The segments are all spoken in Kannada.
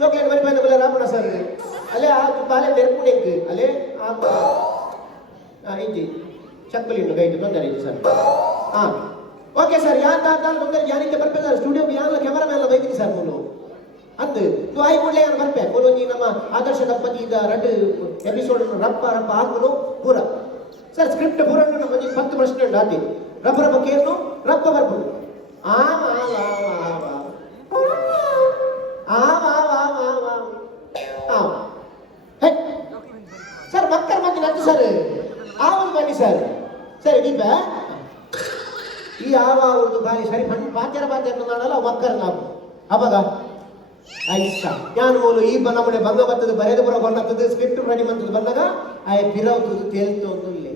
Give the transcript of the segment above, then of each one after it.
ಜೋಕ್ಲೇಟ್ ಮರಿಪಂದ ಬಲ್ಲ ರಾಮಣ್ಣ ಸರ್ ಅಲ್ಲೇ ಆ ಬಾಲೆ ಬೆರ್ಪುಡೆಂಕ್ ಅಲ್ಲೇ ಇಂಜಿ ಚಕ್ಕಲಿ ಉಂಟು ಗೈದು ತೊಂದರೆ ಇದೆ ಸರ್ ಹಾಂ ಓಕೆ ಸರ್ ಯಾನ್ ತಾತಾಲ ತೊಂದರೆ ಯಾನಿಂದ ಬರ್ಬೇಕು ಸರ್ ಸ್ಟುಡಿಯೋಗೆ ಯಾನ್ಲ ಕ್ಯಾಮರಾಮೆಲ್ಲ ಬೈತೀನಿ ಸರ್ ಮೂಲು ಅಂದು ಇದು ಆಯ್ ಕೂಡಲೇ ಯಾರು ಬರ್ಪೆ ಒಂದು ನಮ್ಮ ಆದರ್ಶ ದಂಪತಿ ಇದ್ದ 2 ಎಪಿಸೋಡ್ ರಪ್ಪ ರಪ್ಪ ಹಾಕಲು ಪೂರ ಸರ್ ಸ್ಕ್ರಿಪ್ಟ್ ಪೂರ ನಮ್ಮ 10 ಪ್ರಶ್ನೆ ಉಂಟು ಆತಿ ರಪ್ಪ ರಪ್ಪ ಕೇಳು ರಪ್ಪ ಬರ್ಬೋದು ಸರ್ ಮಕ್ಕರ್ ಮಂದಿ ನತ್ತು ಸರ್ ಆವನ್ ಬನ್ನಿ ಸರ್ ಸರಿ ದೀಪ ಈ ಆವ ಅವ್ರದ್ದು ಗಾಳಿ ಸರಿ ಪಾತ್ಯರ ನಾಡಲ್ಲ ಮಕ್ಕರ್ ನಾವು ಅವಾಗ ಆಯ್ತ ಯಾನು ಮೂಲು ಈ ನಮ್ಮನೆ ಬಂಗ ಬರ್ತದೆ ಬರೆದು ಬರೋ ಬಂದದ್ದು ಸ್ಕ್ರಿಪ್ಟ್ ರೆಡಿ ಬಂತದ್ದು ಬಂದಾಗ ಆಯ್ ಪಿರವತ್ತು ತೇಲ್ತು ಒಂದು ಇಲ್ಲಿ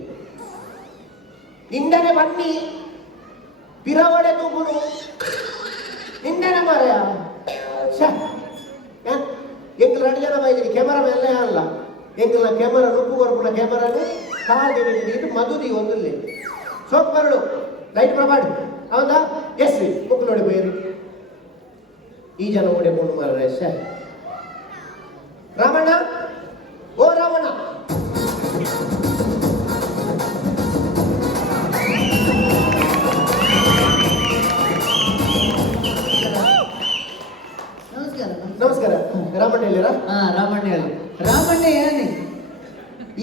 ಇಂಡನೆ ಬನ್ನಿ ಪಿರವಡೆ ತೂಗುನು ಇಂಡನೆ ಮಾರಯ ಎಂಗ್ಲ 2 ಜನ ಬೈದಿರಿ ಕ್ಯಾಮರಾ ಮೇಲೆ ಅಲ್ಲ ಎಂಗ್ಲ ಕ್ಯಾಮರಾ ನುಪ್ಪು ಕೊರ್ಪುನ ಕ್ಯಾಮರಾನು ಕಾದಿ ನೀರು ಮದುದಿ ಒಂದಲ್ಲಿ ಸೋಪ್ ಬರಡು ಲೈಟ್ ಪ್ರಮಾಡ್ ಅವಂದ ಎಸ್ ಬುಕ್ ನೋಡಿ ಬೇರು ಈ ಜನ ಓಡೆ ಕೊಂಡು ಮಾರ್ರೆ ರಾಮಣ್ಣ ಓ ರಾಮಣ್ಣ ನಮಸ್ಕಾರ ರಾಮಣ್ಣ ಹೇಳಿರ ರಾಮಣ್ಣ ಹೇಳಿ ರಾಮಣ್ಣ ಏನಿ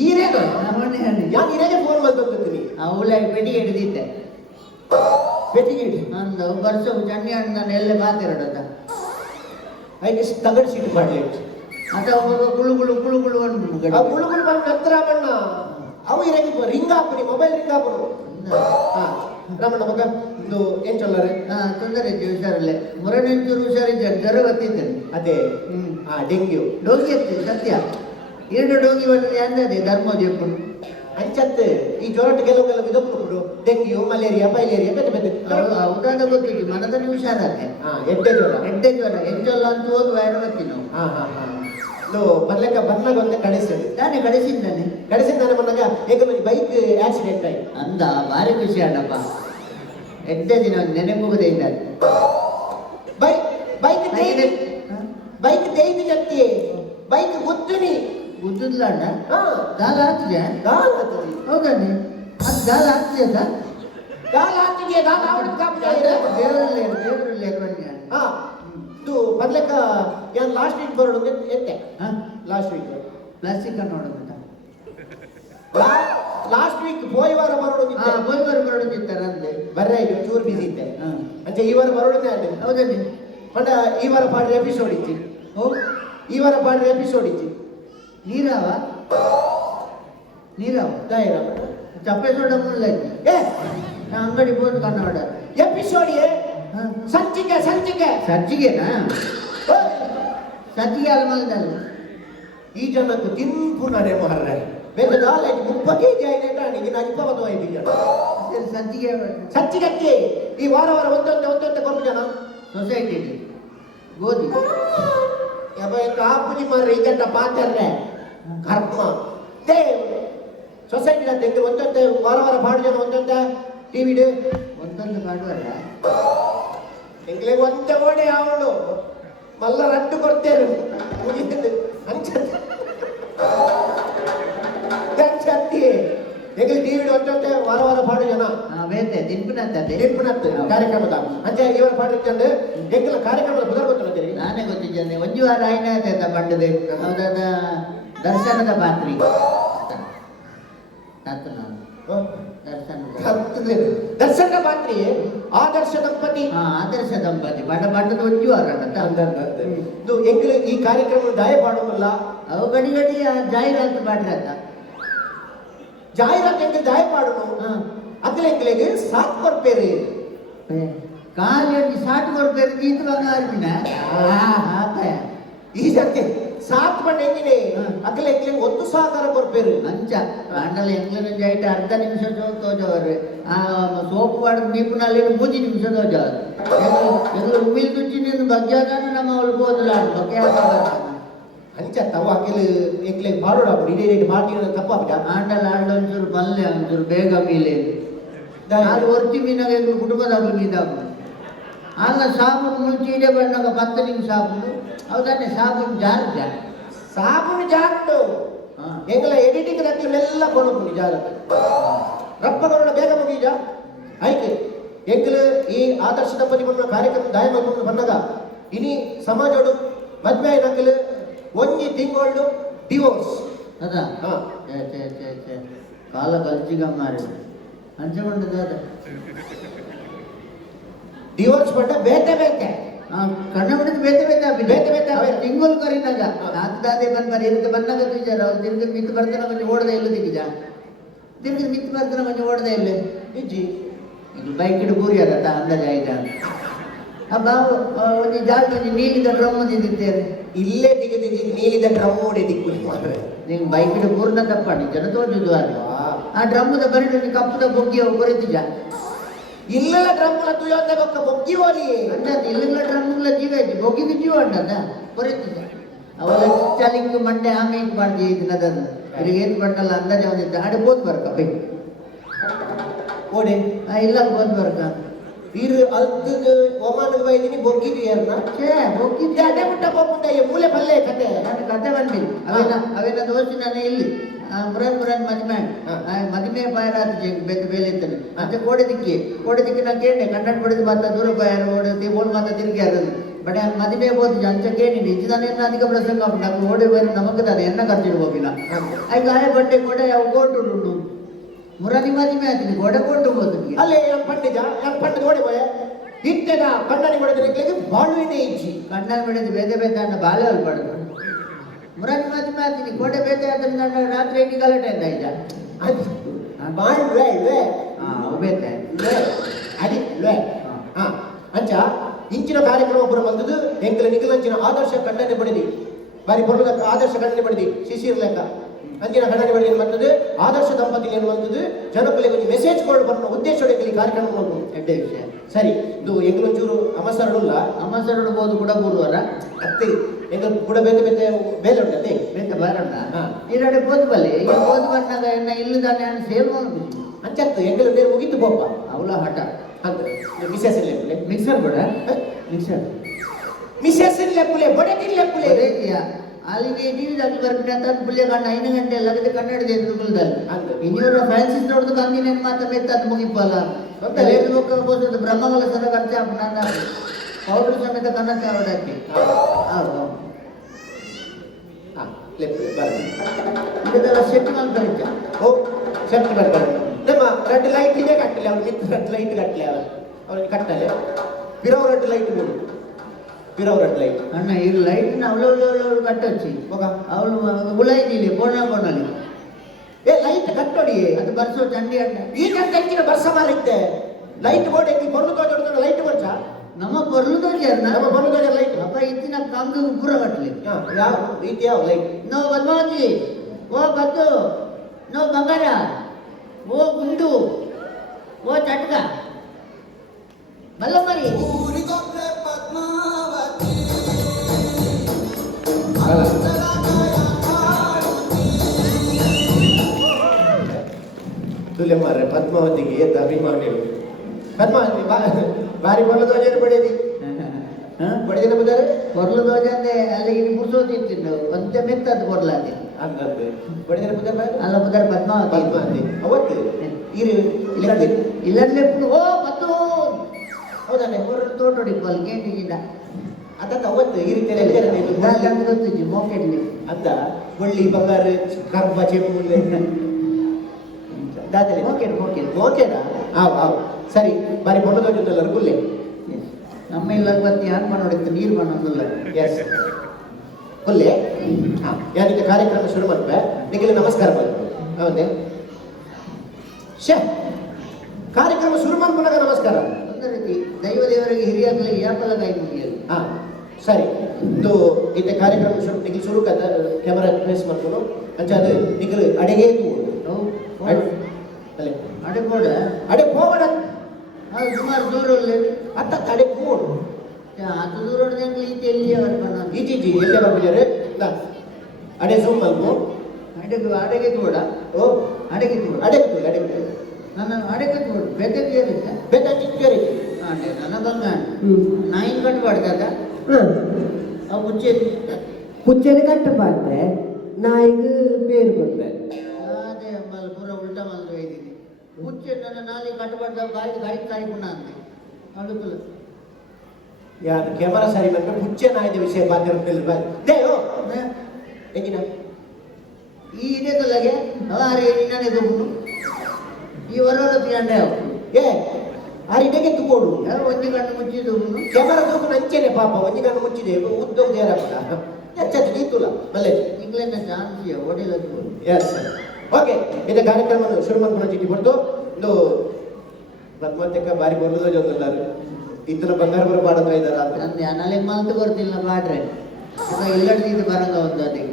ಈರೇಗ ರಾಮಣ್ಣ ಹೇಳಿ ಯಾಕೆ ಈರೇಗೆ ಫೋನ್ ಮಾಡ್ತೀನಿ ಅವಳ ಪೆಟ್ಟಿಗೆ ಹಿಡಿದಿದ್ದೆ ಪೆಟ್ಟಿಗೆ ಒಂದು ವರ್ಷ ಚಂಡಿ ಹಣ್ಣು ನಾನು ಎಲ್ಲ ಬಾತಿರಡದ ಅದಕ್ಕೆ ತಗಡ್ ಸೀಟ್ ಮಾಡಲಿ ಅಥವಾ ಗುಳು ಗುಳು ಗುಳು ಗುಳು ಆ ಗುಳು ಗುಳು ಬಂದು ನಂತರ ರಾಮಣ್ಣ ಅವು ಈರೇಗೆ ರಿಂಗ್ ಹಾಕ್ಬಿಡಿ ಮೊಬೈಲ್ ರಿಂಗ್ ಹಾಕ್ಬಿಡು ರಾಮಣ್ಣ ಮಗ ಇದು ಏನ್ ಚೊಲ್ಲರೆ ತೊಂದರೆ ಇತ್ತು ಹುಷಾರಲ್ಲೇ ಮುರನೆಂಚೂರು ಹುಷಾರಿದ್ದೆ ಜ್ವರ ಬರ್ತಿದ್ದೇನೆ ಅದೇ ಡೆಂಗ್ಯೂ ಡೋಗಿ ಎತ್ತಿ ಸತ್ಯ 2 ಡೋಗಿ ಬಂದಿದೆ ಅಂದದೆ ಧರ್ಮೋದ್ಯಪ್ಪು ಅಂಚತ್ತೆ ಈ ಜ್ವರ ಕೆಲವು ಇದೊಂದು ಡೆಂಗ್ಯೂ ಮಲೇರಿಯಾ ಪೈಲೇರಿಯಾ ಬೇರೆ ಬೇರೆ ಹೌದಾದ ಗೊತ್ತಿತ್ತು ಮನದಲ್ಲಿ ಹುಷಾರಾದೆ ಎಡ್ಡೆ ಜ್ವರ ಎಂಟಲ್ಲ ಅಂತ ಹೋಗಿ ವೈರ ಬರ್ತೀವಿ ನಾವು ಬರ್ಲಿಕ್ಕೆ ಬಂದಾಗ ಒಂದೇ ಕಳಿಸಿದೆ ನಾನೇ ಕಳಿಸಿದ್ದಾನೆ ಬಂದಾಗ ಈಗ ಬೈಕ್ ಆಕ್ಸಿಡೆಂಟ್ ಆಯ್ತು ಅಂದ ಭಾರಿ ಖುಷಿ ಅಣ್ಣಪ್ಪ ಎಡ್ಡೆ ದಿನ ನೆನಪುವುದೇ ಇದ್ದಾರೆ ಬೈಕ್ ತೈದು ಜೊತೆ ಬೈಕ್ ಗುದ್ದುನಿ ಗುದ್ದುದ್ಲ ಅಣ್ಣ ಗಾಲ ಹಾಕ್ತಿದೆ ಹೌದಣ್ಣ ಅದು ಗಾಲ ಹಾಕ್ತಿದೆ ಗಾಲ ಹಾಕ್ತಿಗೆ ಗಾಲ ಅವಳಿಗೆ ದೇವರಲ್ಲಿ ಇದು ಬರ್ಲಿಕ್ಕ ಏನು ಲಾಸ್ಟ್ ವೀಕ್ ಬರೋದು ಎತ್ತೆ ಲಾಸ್ಟ್ ವೀಕ್ ಪ್ಲಾಸ್ಟಿಕ್ ನೋಡೋದು ಲಾಸ್ಟ್ ವೀಕ್ ಹೋಯ್ ವಾರ ಬರೋದು ಬರೋದಿತ್ತಾರೆ ಅಂದೆ ಬರ್ರೆ ಇದು ಚೂರು ಬಿಸಿ ಇದ್ದೆ ಅಂಚೆ ಈ ವಾರ ಬರೋದೇ ಅಲ್ಲ ಹೌದಣ್ಣ ಪಂಡ ಈ ವಾರ ಪಾಡ್ರೆ ಎಪಿಸೋಡ್ ಇಚ್ಚಿ ಈ ವಾರ ಪಾಡ್ರೆ ಎಪಿಸೋಡ್ ಇಚ್ಚಿ ನೀರಾವ ದಾಯಿರ ಚಪ್ಪೆ ಸೋಡ ಮುಲ್ಲ ಅಂಗಡಿ ಬೋದು ಕನ್ನಡ ಎಪಿಸೋಡ್ ಸಂಚಿಕೆ ಸಜ್ಜಿಗೆನಾ ಸಜ್ಜಿಗೆ ಅಲ್ಮಲ್ದಲ್ಲ ಈ ಜನಕ್ಕೆ ತಿನ್ಪು ನಡೆ ಮಾರ್ರೆ ಬೇರೆ ದಾಲ 30 ಕೆಜಿ ಆಯ್ತು ನನಗೆ 25 ಸಜ್ಜಿಗೆ ಈ ವಾರ ಒಂದೊಂದೇ ಕೊಟ್ಟು ಜನ ಸೊಸೈಟಿ ಗೋಧಿ ಕಾಪುಜಿ ಮಾರ್ರೆ ಇದನ್ನ ಪಾತ್ರೆ ಕರ್ಮ ದೇ ಸೊಸೈಟಿ ಅಂತ ಒಂದೊಂದೇ ವಾರ ಪಾಡು ಜನ ಒಂದೊಂದೇ ಟಿವಿ ಒಂದೊಂದು ಮಾಡುವಲ್ಲ ಎಂಗ್ಲೆ ಒಂದೇ ಓಡಿ ಅವಳು ಮಲ್ಲ ರಟ್ಟು ಕೊಡ್ತೇನೆ ಅಂಚತ್ತಿ ಎಂಗ್ಲೆ ಟಿವಿ ಒಂದೊಂದೇ ವಾರ ಪಾಡು ಜನ ಬೇತೆ ದಿನ್ಪುನತ್ತೆ ಕಾರ್ಯಕ್ರಮದ ಅಂಚೆ ಇವರ ಪಾಡಿಕೊಂಡು ಎಂಗ್ಲ ಕಾರ್ಯಕ್ರಮದ ಬುಧರ್ ಗೊತ್ತಿಲ್ಲ ನಾನೇ ಗೊತ್ತಿದ್ದೇನೆ ಒಂದು ವಾರ ಆಯ್ನ ಪಂಡದೆ ಹೌದಾದ ದರ್ಶನದ ಪಾತ್ರಿ ದರ್ಶನ ಪಾತ್ರಿ ಆದರ್ಶ ದಂಪತಿ ಬಣ್ಣದ ಒಂದು ವಾರ ಇದು ಎಂಗ್ಲ ಈ ಕಾರ್ಯಕ್ರಮ ದಾಯ ಪಾಡೋಲ್ಲ ಅವು ಗಡಿ ಜಾಹೀರಾತು ಮಾಡ್ರಂತ ಜಾಹೀರಾತು ಎಂಗ್ಲ ದಾಯ ಪಾಡೋನು ಅದ್ರ ಎಂಗ್ಲಿಗೆ ಸಾತ್ ಕೊಡ್ಪೇರಿ ಕಾಲಿ ಸಾಟ್ ಕೊಡ್ಪೇರಿ ಗೀತು ಬಂಗಾರಿನ ಈ ಜೊತೆ ಸಾತ್ ಬಣ್ಣ ಹೆಂಗಿದೆ ಅಕ್ಕಲ ಎಂಗ್ಲಿಗೆ 1 ಸಹಕಾರ ಕೊಡ್ಪೇರಿ ಅಂಚ ಕಾಂಡಲ ಎಂಗ್ಲಿನ ಜೈಟ್ ಅರ್ಧ ನಿಮಿಷ ತೋಜವ್ರೆ ಸೋಪು ಮಾಡಿದ ಮೀಪುನಲ್ಲಿ 3 ನಿಮಿಷ ತೋಜವ್ರೆ ಎಂಗ್ಲು ಉಮಿಲ್ ತುಚ್ಚಿನಿಂದ ಬಗ್ಯಾಗಾನ ನಮ್ಮ ಅವಳು ಹೋದಲ್ಲ ಬಗ್ಗೆ ಅಂಚ ತವ ಅಕ್ಕಲ ಎಂಗ್ಲಿಗೆ ಮಾಡೋಡ ಇಡೀ ಮಾಡ್ತೀನಿ ತಪ್ಪಾಗ ಆಂಡಲ ಒಂಚೂರು ಪಲ್ಯ ಒಂಚೂರು ಬೇಗ ಮೀಲೆ ಅದು ಒರ್ತಿ ಮೀನಾಗ ಕುಟುಂಬದ ಮೀದಾಗ ಅಲ್ಲ ಸಾಬೂನು ಮುಂಚೆ ಇಡೇ ಬಂದಾಗ 10 ನಿಮಿಷ ಸಾಬೂನು ಹೌದಾನೆ ಸಾಬೂನು ಜಾರ್ಜ ಸಾಬೂನು ಜಾರ್ಡು ಎಂಗಲ ಎಡಿಟಿಂಗ್ ದಕ್ಲೆಲ್ಲ ಕೊಣಪುನಿ ಜಾರ ರಪ್ಪಗೌಡ ಬೇಗ ಮುಗೀಜ ಆಯ್ಕೆ ಎಂಕಲು ಈ ಆದರ್ಶ ದಂಪತಿ ಬಣ್ಣ ಕಾರ್ಯಕ್ರಮ ದಾಯ ಮಲ್ಕೊಂಡು ಬನ್ನಗ ಇನಿ ಸಮಾಜೋಡು ಮದ್ವೆ ನಕಲು ಒಂಜಿ ತಿಂಗಳು ಡಿವೋರ್ಸ್ ಅದಾ ಕಾಲ ಕಲ್ಚಿಗ ಮಾರಿ ಹಂಚಗೊಂಡದ ಡಿವೋರ್ಸ್ ಪಟ್ಟ ಬೇತೆ ಬೇತೆ ಕಣ್ಣ ಬಿಡಿದು ಬೇತೆ ಬೇತೆ ಬೇತೆ ಬೇತೆ ತಿಂಗಳು ಕರೀನಾಗ ದಾದೆ ಬಂದ್ಬಾರಿ ಇರುತ್ತೆ ಬಂದಾಗ ತುಜಾರ ಅವ್ರು ತಿರ್ಗಿ ಮಿತ್ತು ಬರ್ತಾನ ಕೊಂಚ ಓಡದೆ ಇಲ್ಲ ದಿಗಿಜ ತಿರ್ಗಿ ಮಿತ್ತು ಬರ್ತಾನ ಕೊಂಚ ಓಡದೆ ಇಲ್ಲ ಇಜ್ಜಿ ಇದು ಬೈಕ್ ಇಡು ಬೂರಿ ಅದತ್ತ ಅಂದಾಜ ಆಯ್ತಾ ಬಾವು ಒಂದು ಜಾಗ ಒಂದು ನೀಲಿದ ಡ್ರಮ್ ತಿಂದಿದ್ದೇನೆ ಇಲ್ಲೇ ದಿಗದಿ ನೀಲಿದ ಡ್ರಮ್ ಓಡಿ ದಿಕ್ಕು ನೀವು ಬೈಕ್ ಇಡು ಪೂರ್ಣ ತಪ್ಪಾಡಿ ಜನ ತೋರಿಸುದು ಆ ಡ್ರಮ್ಮದ ಬರೀ ಕಪ್ಪದ ಬೊಗ್ಗಿ ಕೊರೆತಿಜ ಇಲ್ಲೆಲ್ಲ ಡ್ರಮ್ಮುಲ ತುಯೋಂದ ಬೊಕ್ಕ ಬೊಗ್ಗಿ ಹೋಲಿ ಅಂದ ಇಲ್ಲೆಲ್ಲ ಡ್ರಮ್ಮುಲ ಜೀವ ಇದ್ದು ಬೊಗ್ಗಿಗೆ ಜೀವ ಅಂಡದ ಕೊರೆತಿಜ ಅವಳ ಚಲಿಂಗ್ ಮಂಡೆ ಆಮೇಲೆ ಮಾಡ್ದಿ ದಿನದನ್ನು ಇಲ್ಲಿಗೆ ಏನು ಪಟ್ಟಲ್ಲ ಅಂದಾಜ ಒಂದಿದ್ದ ಆಡೆ ಬೋದ್ ಬರ್ಕ ಬೈ ಓಡಿ ಇಲ್ಲ ಬೋದ್ ಬರ್ಕ ಇರು ಅಲ್ದು ಒಮಾನದ ಬೈದಿನಿ ಬೊಗ್ಗಿಗೆ ಏರ್ನ ಛೇ ಬೊಗ್ಗಿದ್ದ ಅದೇ ಮುಟ್ಟ ಹೋಗ್ಬಿಟ್ಟ ಮೂಲೆ ಪಲ್ಲೆ ಕತೆ ನಾನು ಕತೆ ಬಂದಿಲ್ಲ ಅವೇನ ದೋಸ್ತಿ ನಾನು ಇಲ್ಲಿ ಮುರನ್ ಮದುವೆ ಬಾಯರಾದ ಬೆದ್ದು ಬೇಲೆ ಇದ್ದಾನೆ ಅಂತ ಕೋಡೆ ದಿಕ್ಕಿ ನಾನು ಕೇಳಿ ಕನ್ನಡ ಪಡೆದು ಮಾತ್ರ ದೂರ ಬಾಯರು ಓಡಿ ಓಡ್ ಮಾತ್ರ ತಿರುಗಿ ಅರದು ಬಟ್ ಮದುವೆ ಹೋದ ಅಂಚ ಕೇಳಿ ನಿಜದಾನೆ ಅಧಿಕ ಪ್ರಸಂಗ ನಮ್ಗೆ ಓಡಿ ಬೇರೆ ನಮಗೆ ತಾನೆ ಎನ್ನ ಖರ್ಚಿಗೆ ಹೋಗಿಲ್ಲ ಆಯ್ತು ಆಯ ಬಟ್ಟೆ ಕೋಡೆ ಅವು ಕೋಟು ಉಂಟು ಮುರನಿ ಮದುವೆ ಆಯ್ತೀನಿ ಗೋಡೆ ಕೋಟು ಹೋದ ಅಲ್ಲೇ ಪಂಡಿದ ಓಡಿ ಬಾಯ ಇತ್ತೆದ ಕಣ್ಣನಿ ಹೊಡೆದ್ರೆ ಬಾಳುವಿನೇ ಇಜ್ಜಿ ಕಣ್ಣಲ್ಲಿ ಬೆಳೆದು ಬೇದೆ ಬೇತೆ ಅನ್ನ ಬಾಳೆ ಅಲ್ಲಿ ಪಡೆದು ಮುರನಿ ಮದುವೆ ಆಯ್ತೀನಿ ಗೋಡೆ ಬೇತೆ ಆದ್ರಿಂದ ರಾತ್ರಿ ಐಟಿ ಗಲಾಟೆ ಅಂತ ಈಗ ಅವು ಬೇತೆ ಅದಿ ಅಂಚ ಇಂಚಿನ ಕಾರ್ಯಕ್ರಮ ಪುರ ಬಂದದ್ದು ಎಂಕಲ ನಿಖಿಲಂಚಿನ ಆದರ್ಶ ಖಂಡನೆ ಪಡೆದಿ ಬಾರಿ ಪುರದ ಆದರ್ಶ ಖಂಡನೆ ಪಡೆದಿ ಶಿಶಿರ್ ಲೆಕ್ಕ ಅಂಚಿನ ಖಂಡನೆ ಪಡೆದಿ ಬಂದದ್ದು ಆದರ್ಶ ದಂಪತಿ ಏನು ಬಂದದ್ದು ಜನಗಳಿಗೆ ಒಂದು ಮೆಸೇಜ್ ಕೊಡು ಬರೋ ಉದ್ದೇಶದಲ್ಲಿ ಕಾರ್ಯಕ್ರಮ ಬಂದು ಎಡ್ಡೆ ವಿಷಯ ಸರಿ ಇದು ಎಂಕಲೊಂಚೂರು ಅಮಸರಡುಲ್ಲ ಅಮಸರಡ್ಬೋದು ಕೂಡ ಮೂರುವರ ಅತ್ತೆ ಎಂಕಲ್ ಕೂಡ ಬೇತೆ ಬೇತೆ ಬೇಲೆ ಉಂಟಲ್ಲಿ ಬೇತೆ ಬಾರಣ್ಣ ಈರಡೆ ಬೋದು ಬಲ್ಲಿ ಈಗ ಬೋದು ಬಂದಾಗ ಎನ್ನ ಇಲ್ಲದಾನೆ ಅನ್ನ ಸೇಲ್ ಮಾಡ್ಬೋದು ಅಂಚತ್ತು ಎಂಕಲ್ ಬೇರೆ ಮುಗಿತು ಪೋಪ ಅವಳ ಹಠ ಅಂತ ಮಿಸಸ್ ಇಲ್ಲೆಪ್ಪುಲೆ ಮಿಕ್ಸರ್ ಕೂಡ ಮಿಕ್ಸರ್ ಮಿಸಸ್ ಇಲ್ಲೆಪ್ಪುಲೆ ಬೊಡೆಗಿಲ್ಲೆಪ್ಪುಲೆ ಅಲ್ಲಿಗೆ ಟಿವಿ ದಾಖಲೆ ಬರ್ಬಿಟ್ಟೆ ಅಂತ ಪುಲ್ಯ ಕಣ್ಣ 5 ಗಂಟೆ ಎಲ್ಲಗದೆ ಕನ್ನಡದ ಎದುರುಗುಲ್ದಲ್ಲಿ ಇನ್ನೂರ ಫ್ಯಾನ್ಸಿಸ್ ನೋಡ್ದು ಕಂದಿನ ಮಾತ್ರ ಬೆತ್ತ ಅದು ಮುಗಿಪಲ್ಲ ಲೇಟ್ ಹೋಗ್ಬೋದು ಬ್ರಹ್ಮಗಳ ಸರ ಖರ್ಚು ನನ್ನ ಪೌಡರ್ ಸಮೇತ ಕನ್ನಡ ಅವಡಕ್ಕೆ ಇದೆಲ್ಲ ಸೆಟ್ ಮಾಡ್ತಾರೆ ಓ ಸೆಟ್ ಮಾಡ್ತಾರೆ ನಮ್ಮ ರೆಡ್ ಲೈಟಿಗೆ ಕಟ್ಟಲೆ ಅವ್ನು ಮಿತ್ ರೆಡ್ ಲೈಟ್ ಕಟ್ಟಲೆ ಅವ್ನಿಗೆ ಕಟ್ಟಲೆ ಬಿರೋ ರೆಡ್ ಲೈಟ್ ನೋಡು ಬಿರೋ ರೆಡ್ ಲೈಟ್ ಅಣ್ಣ ಈಗ ಲೈಟ್ನ ಅವಳು ಕಟ್ಟಚ್ಚಿ ಅವಳು ಉಳಾಯ್ದಿಲ್ಲ ಬೋಣಲ್ಲಿ ಏ ಲೈಟ್ ಕಟ್ಟೋಡಿ ಅದು ಬರ್ಸೋ ಚಂಡಿ ಅಣ್ಣ ಈಗ ಹೆಚ್ಚಿನ ಬರ್ಸ ಮಾರಿದ್ದೆ ಲೈಟ್ ಬೋರ್ಡ್ ಐತಿ ಬರ್ಲು ತೋಜೋಡ್ ಲೈಟ್ ಬರ್ಸ ನಮ್ಮ ಬರ್ಲು ತೋಜಾರ್ನ ನಮ್ಮ ಬರ್ಲು ತೋಜ ಲೈಟ್ ಅಪ್ಪ ಇತ್ತಿನ ಕಾಮ್ದು ಪೂರ ಕಟ್ಲಿ ಯಾವ ರೀತಿ ಯಾವ ಲೈಟ್ ನೋ ಬದ್ಮಾಜಿ ಓ ಬದ್ದು ನೋ ಬಂಗಾರ ಓ ಗುಂಡು ಓ ಚಟ್ಕ ಬಲ್ಲ ಮರಿ ತುಲೆ ಮಾರ್ರೆ ಪದ್ಮಾವತಿಗೆ ಎದ್ದ ಅಭಿಮಾನಿಗಳು ಪದ್ಮಾವತಿ ಬಾರಿ ಬರ್ಲು ತೋಜನ ಪಡೆದಿ ಬಡಿದಿನ ಬದ್ದಾರೆ ಬರ್ಲು ದೋಜ ಅಂದ್ರೆ ಅಲ್ಲಿ ಮುರ್ಸೋತಿ ಇತ್ತಿದ್ದು ಪಂಚ ಮೆತ್ತದ್ದು ಬರ್ಲಾತಿ ಹಂಗಂತೆ ಬಡಿದಿನ ಬದ್ದಾರೆ ಅಲ್ಲ ಬದರ್ ಪದ್ಮಾವತಿ ಪದ್ಮಾವತಿ ಅವತ್ತು ಇರು ಇಲ್ಲೇ ಓ ಮತ್ತು ಹೌದಾನೆ ತೋಟೋಡಿ ಬಲ್ ಗೇಟಿಗಿಲ್ಲ ಅದಂತ ಅವತ್ತು ಈ ರೀತಿಯಲ್ಲಿ ಗೊತ್ತಿದ್ವಿ ಮೋಕೆಡ್ಲಿ ಅಂತ ಒಳ್ಳಿ ಬಂಗಾರ ಕಬ್ಬ ಚೆಪ್ಪು ದಾತಲೆ ಮೋಕೆಡ್ ಮೋಕೆಡ್ ಓಕೆನಾ ಆವ್ ಸರಿ ಬಾರಿ ಬಣ್ಣದ ಜೊತೆಲ್ಲ ಗುಲ್ಲೆ ನಮ್ಮ ಇಲ್ಲ ಬತ್ತಿ ಯಾರು ಮಾಡೋಡಿತ್ತು ನೀರು ಮಾಡೋದಿಲ್ಲ ಎಸ್ ಗುಲ್ಲೆ ಯಾರಿಗೆ ಕಾರ್ಯಕ್ರಮ ಶುರು ಮಾಡ್ಬೇ ನಿಖಿಲ್ ನಮಸ್ಕಾರ ಮಾಡ್ಬೇಕು ಹೌದೇ ಶೇ ಕಾರ್ಯಕ್ರಮ ಶುರು ಮಾಡ್ಕೊಂಡಾಗ ನಮಸ್ಕಾರ ಒಂದು ರೀತಿ ದೈವ ದೇವರಿಗೆ ಹಿರಿಯಾಗಲಿ ಯಾಪಲ್ಲ ಕೈ ಮುಗಿಯಲು ಸರಿ ಇದು ಇತ್ತೆ ಕಾರ್ಯಕ್ರಮ ಶುರು ನಿಖಿಲ್ ಶುರು ಕದ ಕ್ಯಾಮರಾ ಫೇಸ್ ಮಾಡ್ಕೊಂಡು ಅಂಚಾದ ನಿಖಿಲ್ ಅಡೆಗೆ ಅಲ್ಲೇ ಅಡೆ ಬೋಡ ಅಡೆ ಹೋಗಡ ಅದು ಸುಮಾರು ದೂರಲ್ಲಿ ಅತ್ತ ಅಡೆ ಕೂಡು ಅದು ದೂರ ಹೊಡೆದಂಗೆ ಈಚೆ ಎಲ್ಲಿಯೇ ಬರ್ಬಾನ ಈಚಿ ಎಲ್ಲೇ ಬರ್ಬಿದ್ದಾರೆ ಅಡೆ ಜೂಮ್ ಅಲ್ವೋ ಅಡೆಗೆ ತೋಡ ಓ ಅಡೆಗೆ ತೋಡ ಅಡೆಗೆ ನನ್ನ ಅಡೆಗೆ ತೋಡು ಬೆದ್ದಕ್ಕೆ ಏರಿದ್ದ ಬೆತ್ತ ಚಿಕ್ಕೇರಿ ಅಡೆ ನನ್ನ ಬಂಗ ನಾಯಿನ್ ಕಟ್ಟು ಮಾಡ್ದಾಗ ಅವು ಮುಚ್ಚೆ ಪುಚ್ಚೆನೆ ಕಟ್ಟಬಾರ್ದೆ ನಾಯಿಗೆ ಬೇರು ಕೊಡ್ತಾರೆ ಅದೇ ಮಲ್ಲ ಪೂರ ಉಲ್ಟ ಮಲ್ದು ಒಯ್ದಿನಿ ಮುಚ್ಚೆ ನನ್ನ ನಾಲಿ ಕಟ್ಟಬಾರ್ದ ಗಾಡಿ ಗಾಡಿ ಕಾಯ್ಕೊಂಡ ಅಂತೆ ಅಡುಕಲು ಯಾರು ಕ್ಯಾಮರಾ ಸರಿ ಬಂದ್ರೆ ಪುಚ್ಚೆ ನಾಯಿದ ವಿಷಯ ಪಾತ್ರ ದೇವೋ ಎಂಜಿನ ಈ ಇದೇ ತೊಲಗೆ ಅರೆ ನಿನ್ನೆ ತಗೊಂಡು ಈ ಹೊರವರ ತಿಂಡೆ ಏ ಆರಿ ಇದಕ್ಕೆ ತಗೋಡು ಯಾರು ಒಂಜಿ ಕಣ್ಣು ಮುಚ್ಚಿ ತಗೊಂಡು ಕ್ಯಾಮರಾ ತೂಕು ನಂಚೇನೆ ಪಾಪ ಒಂಜಿ ಕಣ್ಣು ಮುಚ್ಚಿದೆ ಉದ್ದೋಗ ಯಾರಪ್ಪ ಎಚ್ಚತ್ತು ನೀತುಲ ಮಲ್ಲೆ ಇಂಗ್ಲೆಂಡ್ ಚಾನ್ಸ್ ಹೊಡಿಲ ಎಸ್ ಓಕೆ ಇದು ಕಾರ್ಯಕ್ರಮವನ್ನು ಶುರು ಮಾಡ್ಕೊಂಡು ಚಿಟ್ಟಿ ಬರ್ತು ಇದು ಪದ್ಮಂತಕ್ಕ ಬಾರಿ ಬರುವುದ ಜೊತೆಲ್ಲಾರು ಇತರ ಬಂಗಾರ ಬರ ಬಾಡದ ಇದಾರ ಅಂತ ನಂದು ಅನಾಲೆ ಮಲ್ತು ಗೊತ್ತಿಲ್ಲ ಬಾಡ್ರೆ ಇಲ್ಲಡ್ದಿದ್ದು ಬರಂಗ ಒಂದು ಅದಕ್ಕೆ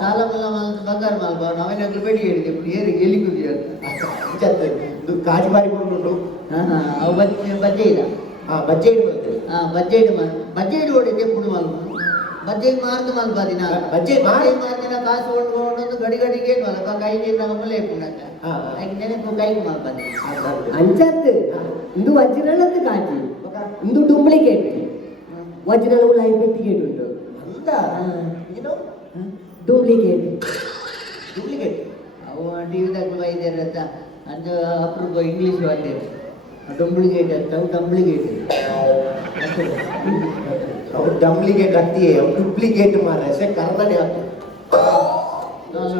ಸಾಲ ಮಲ್ಲ ಮಲ್ತು ಬಂಗಾರ ಮಲ್ಪ ನಾವೇನಾಗ್ಲೂ ಬೇಡಿ ಹೇಳಿದೆ ಏರಿ ಎಲ್ಲಿ ಕುದಿಯ ಇದು ಕಾಜಿ ಬಾರಿ ಬರುವುದು ಅವು ಬಜ್ಜೆ ಇಲ್ಲ ಬಜ್ಜೆ ಇಡು ಬರ್ತದೆ ಬಜ್ಜೆ ಇಡು ಹೊಡಿದೆ ಪುಡು ಮಲ್ಪ ಬಜ್ಜೆಗೆ ಮಾರ್ದು ಮಲ್ಪ ದಿನ ಬಜ್ಜೆ ಮಾರ್ದಿನ ಕಾಸು ಕೊಂಡ್ಕೊಂಡು ಗಡಿ ಗಡಿಗೆ ಮಲ್ಪ ಕೈ ನೀರು ಮಲೆ ಪುಣಕ ನೆನಪು ಕೈಗೆ ಮಲ್ಪ ಅಂಚತ್ತು ಇಂದು ವಜ್ರಳದ್ದು ಕಾಜಿ ಇಂದು ಡೂಪ್ಲಿಕೇಟ್ ವಜ್ರಳ ಉಲಾಯಿ ಪೆಟ್ಟಿಗೇಟ್ ಉಂಟು ಅಂತ ಏನು ಡೂಪ್ಲಿಕೇಟ್ ಡೂಪ್ಲಿಕೇಟ್ ಅವು ಟಿವಿದಾಗ ಬೈದಿರತ್ತ ಅದು ಅಪ್ರೂಪ ಇಂಗ್ಲೀಷ್ ವಾದ್ಯ ಡೊಂಬ್ಳಿಗೇಟ್ ಅಂತ ಅವು ಡಂಬ್ಳಿಗೇಟ್ ಅವ್ರು ಡಂಬ್ಲಿಗೇಟ್ ಆಗ್ತೀಯೇ ಅವ್ರು ಡೂಪ್ಲಿಕೇಟ್ ಮಾರಸೆ ಕರ್ನಾಟಕ ಆಗ್ತದೆ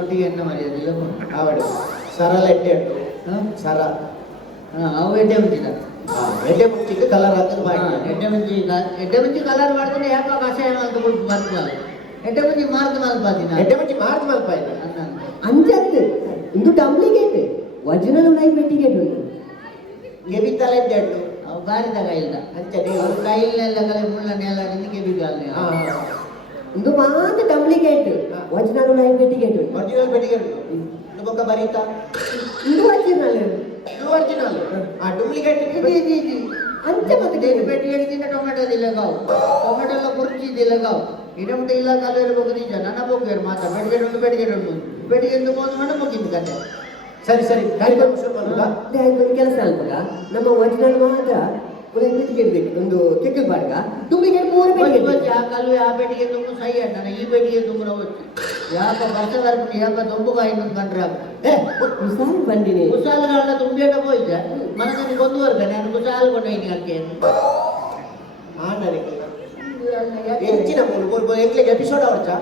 ಒಟ್ಟಿಗೆ ಎನ್ನ ಮರ್ಯಾದಿಲ್ಲ ಆವಡು ಸರಳ ಎಡ್ಡೆ ಉಂಟು ಸರ ಅವು ಎಡ್ಡೆ ಮುಂಚಿನ ಎಡ್ಡೆ ಮುಂಚಿಗೆ ಕಲರ್ ಹಾಕಿ ಮಾಡಿ ಎಡ್ಡೆ ಮುಂಚಿ ಕಲರ್ ಮಾಡ್ತಾನೆ ಯಾಕೋ ಕಷಾಯ ಅಂತ ಕೊಟ್ಟು ಬರ್ತಲ್ಲ ಎಡ್ಡೆ ಮುಂಚಿ ಮಾರ್ದು ಮಲ್ಪಾದಿನ ಎಡ್ಡೆ ಮುಂಚಿ ಮಾರ್ದು ಮಲ್ಪ ಆಯ್ತು ಅಂಚತ್ತು ಇಂದು ಡೂಪ್ಲಿಕೇಟ್ ವಜ್ರಳ ಉಲಾಯಿ ಪೆಟ್ಟಿಗೇಟ್ ಉಂಟು ಗೆಬಿತ್ತಲ ಎಡ್ಡೆ ಉಂಟು ಅವು ಬಾರಿದಾಗ ಇಲ್ಲ ಅಂಚೆ ನೀವು ಕೈಲೆಲ್ಲ ಕಲೆ ಮುಳ್ಳನ್ನೆಲ್ಲ ನಿನಗೆ ಬಿಗಾಲ ಇಂದು ಮಾತ್ರ ಡೂಪ್ಲಿಕೇಟ್ ವಜ್ರಳ ಉಲಾಯಿ ಪೆಟ್ಟಿಗೇಟ್ ಉಂಟು ಒರಿಜಿನಲ್ ಪೆಟ್ಟಿಗೆ ಉಂಟು ಇದು ಬೊಕ್ಕ ಬರೀತಾ ಇಂದು ವಜ್ರಳ ಇದು ಒರಿಜಿನಲ್ ಡೂಪ್ಲಿಕೇಟ್ ಅಂಚ ಮತ್ತೆ ಪೆಟ್ಟಿ ಹಿಡಿದಿನ ಟೊಮೆಟೊ ದಿಲ್ಲಗಾವ್ ಟೊಮೆಟೊ ಎಲ್ಲ ಕುರ್ಚಿ ದಿಲ್ಲಗಾವ್ ಇಡಮಟ ಇಲ್ಲ ಕಾಲು ಇರಬೇಕು ನಿಜ ನನ್ನ ಬೋಗೇರು ಮಾತ್ರ ಬೆಟ್ಟಿಗೆ ಉಂಟು ಬೆಟ್ಟಿಗೆ ಎಂದು ಮೋಸ ಮಾಡಿ ಮುಗಿದ ಕತೆ ಸರಿ ಸರಿ ಕಾರ್ಯಕ್ರಮ ಶುರು ಮಾಡೋದಾ ಒಂದು ಕೆಲಸ ಅಲ್ಪಗ ನಮ್ಮ ವಜ್ರಳ ಮಾತ್ರ ಉಲಾಯಿ ಪೆಟ್ಟಿಗೇಟ್ ಬೇಕು ಒಂದು ಕೆಕ್ಕಲ್ ಬಾರ್ಗ ಡೂಪ್ಲಿಕೇಟ್ ಮೂರು ಪೆಟ್ಟಿಗೆ ಆ ಕಲ್ಲು ಆ ಬೆಟ್ಟಿಗೆ ತುಂಬ ಸೈ ಅಣ್ಣ ಈ ಬೆಟ್ಟಿಗೆ ತುಂಬ వచ్చి ಯಾಕ ವರ್ಷದರ್ಪಣೆ ಯಾಕ ದೊಂಬುಗಾಯಿ ಕಂಡ್ರೆ ಸಾರಿ ಬಂದಿನಿ ಕುಸಾಲುಗಳನ್ನ ತುಂಬೇಟ ಹೋಯ್ತೆ ಮನಸ್ಸಿಗೆ ಗೊಂದುವರ್ಗ ನಾನು ಕುಸಾಲು ಕೊಂಡೋಯ್ನಿ ಅದಕ್ಕೆ ಹೆಚ್ಚಿನ ಎಂಗ್ಲಿಗೆ ಎಪಿಸೋಡ್ ಅವರ್ಚಾ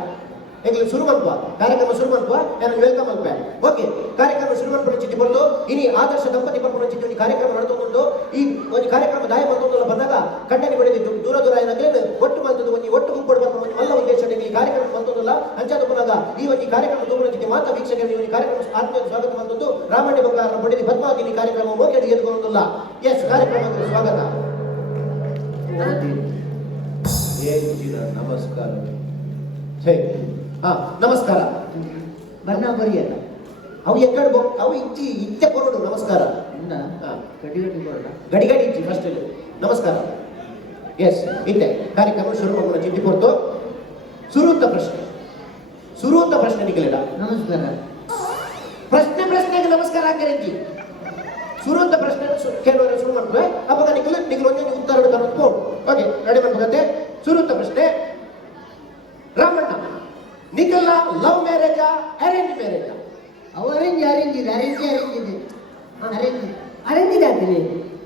ಎಂಗ್ಲಿಗೆ ಶುರು ಮಲ್ಪ ಕಾರ್ಯಕ್ರಮ ಶುರು ಮಲ್ಪ ನಾನು ವೆಲ್ಕಮ್ ಮಲ್ಪ ಓಕೆ ಕಾರ್ಯಕ್ರಮ ಶುರು ಮಾಡ್ಕೊಂಡು ಚಿಟ್ಟಿ ಬರೋದು ಇನಿ ಆದರ್ಶ ದಂಪತಿ ಬರ್ಕೊಂಡು ಚಿಟ್ಟಿ ಒಂದು ಕಾರ್ಯಕ್ರಮ ನಡೆದುಕೊಂಡು ಈ ಒಂದು ಕಾರ್ಯಕ್ರಮ ದಾಯ ಬಂದೊಂದಲ್ಲ ಬಂದಾಗ ಕಣ್ಣನೆ ಬೆಳೆದಿದ್ದು ದೂರ ದೂರ ಏನಾಗಲಿ ಒಟ್ಟು ಬಂದದ್ದು ಒಂದು ಒಟ್ಟು ಗುಂಪು ಬರ್ಕೊಂಡು ಒಂದು ಮಲ್ಲ ಉದ್ದೇಶ ಈ ಕಾರ್ಯಕ್ರಮ ಬಂದೊಂದಲ್ಲ ಅಂಚಾದ ಬಂದಾಗ ಈ ಒಂದು ಕಾರ್ಯಕ್ರಮ ದೂರ ಚಿಟ್ಟಿ ಮಾತ್ರ ವೀಕ್ಷಕರಿಗೆ ಈ ಕಾರ್ಯಕ್ರಮ ಆತ್ಮೀಯ ಸ್ವಾಗತ ಬಂದದ್ದು ರಾಮಣ್ಯ ಬಂಗಾರ ಬಡಿದಿ ಪದ್ಮಾವತಿ ಕಾರ್ಯಕ್ರಮ ಮೋಕೆಡಿ ಎದ್ದುಕೊಳ್ಳೋದಿಲ್ಲ ಎಸ್ ಕಾರ್ಯಕ್ರಮಕ್ಕೆ ಸ್ವಾಗತ ನಮಸ್ಕಾರ ನಮಸ್ಕಾರ ಬಣ್ಣ ಬರಿಯಲ್ಲ ಅವು ಎಕ್ಕಡೆ ಅವು ಇಚ್ಚಿ ಇತ್ತೆ ಕೊರೋಡು ನಮಸ್ಕಾರ ಗಡಿ ಗಡಿ ಕೊಡ ಗಡಿ ಗಡಿ ಇಚ್ಚಿ ಫಸ್ಟ್ ನಮಸ್ಕಾರ ಎಸ್ ಇತ್ತೆ ಕಾರ್ಯಕ್ರಮ ಶುರು ಮಾಡೋಣ ಚಿಟ್ಟಿ ಕೊಡ್ತು ಶುರು ಅಂತ ಪ್ರಶ್ನೆ ನಿಖಿಲಿಡ ನಮಸ್ಕಾರ ಪ್ರಶ್ನೆಗೆ ನಮಸ್ಕಾರ ಹಾಕಿರಿ ಇಚ್ಚಿ ಶುರು ಅಂತ ಪ್ರಶ್ನೆ ಕೇಳುವ ಶುರು ಮಾಡ್ತೇವೆ ಅವಾಗ ನಿಖಿಲ್ ಒಂದೇ ಉತ್ತರ ತರೋದು ಓಕೆ ರೆಡಿ ಮಾಡ್ಬೇಕಂತೆ ಶುರು ಅಂತ ಪ್ರಶ್ನೆ ರಾಮಣ್ಣ ನಿಖಿಲ್ನ ಲವ್ ಮ್ಯಾರೇಜಾ ಅರೇಂಜ್ ಮ್ಯಾರೇಜಾ ಅವು ಅರೇಂಜ್ ಇದೆ ಅರಂಜಿನ ಆಗ್ತೀನಿ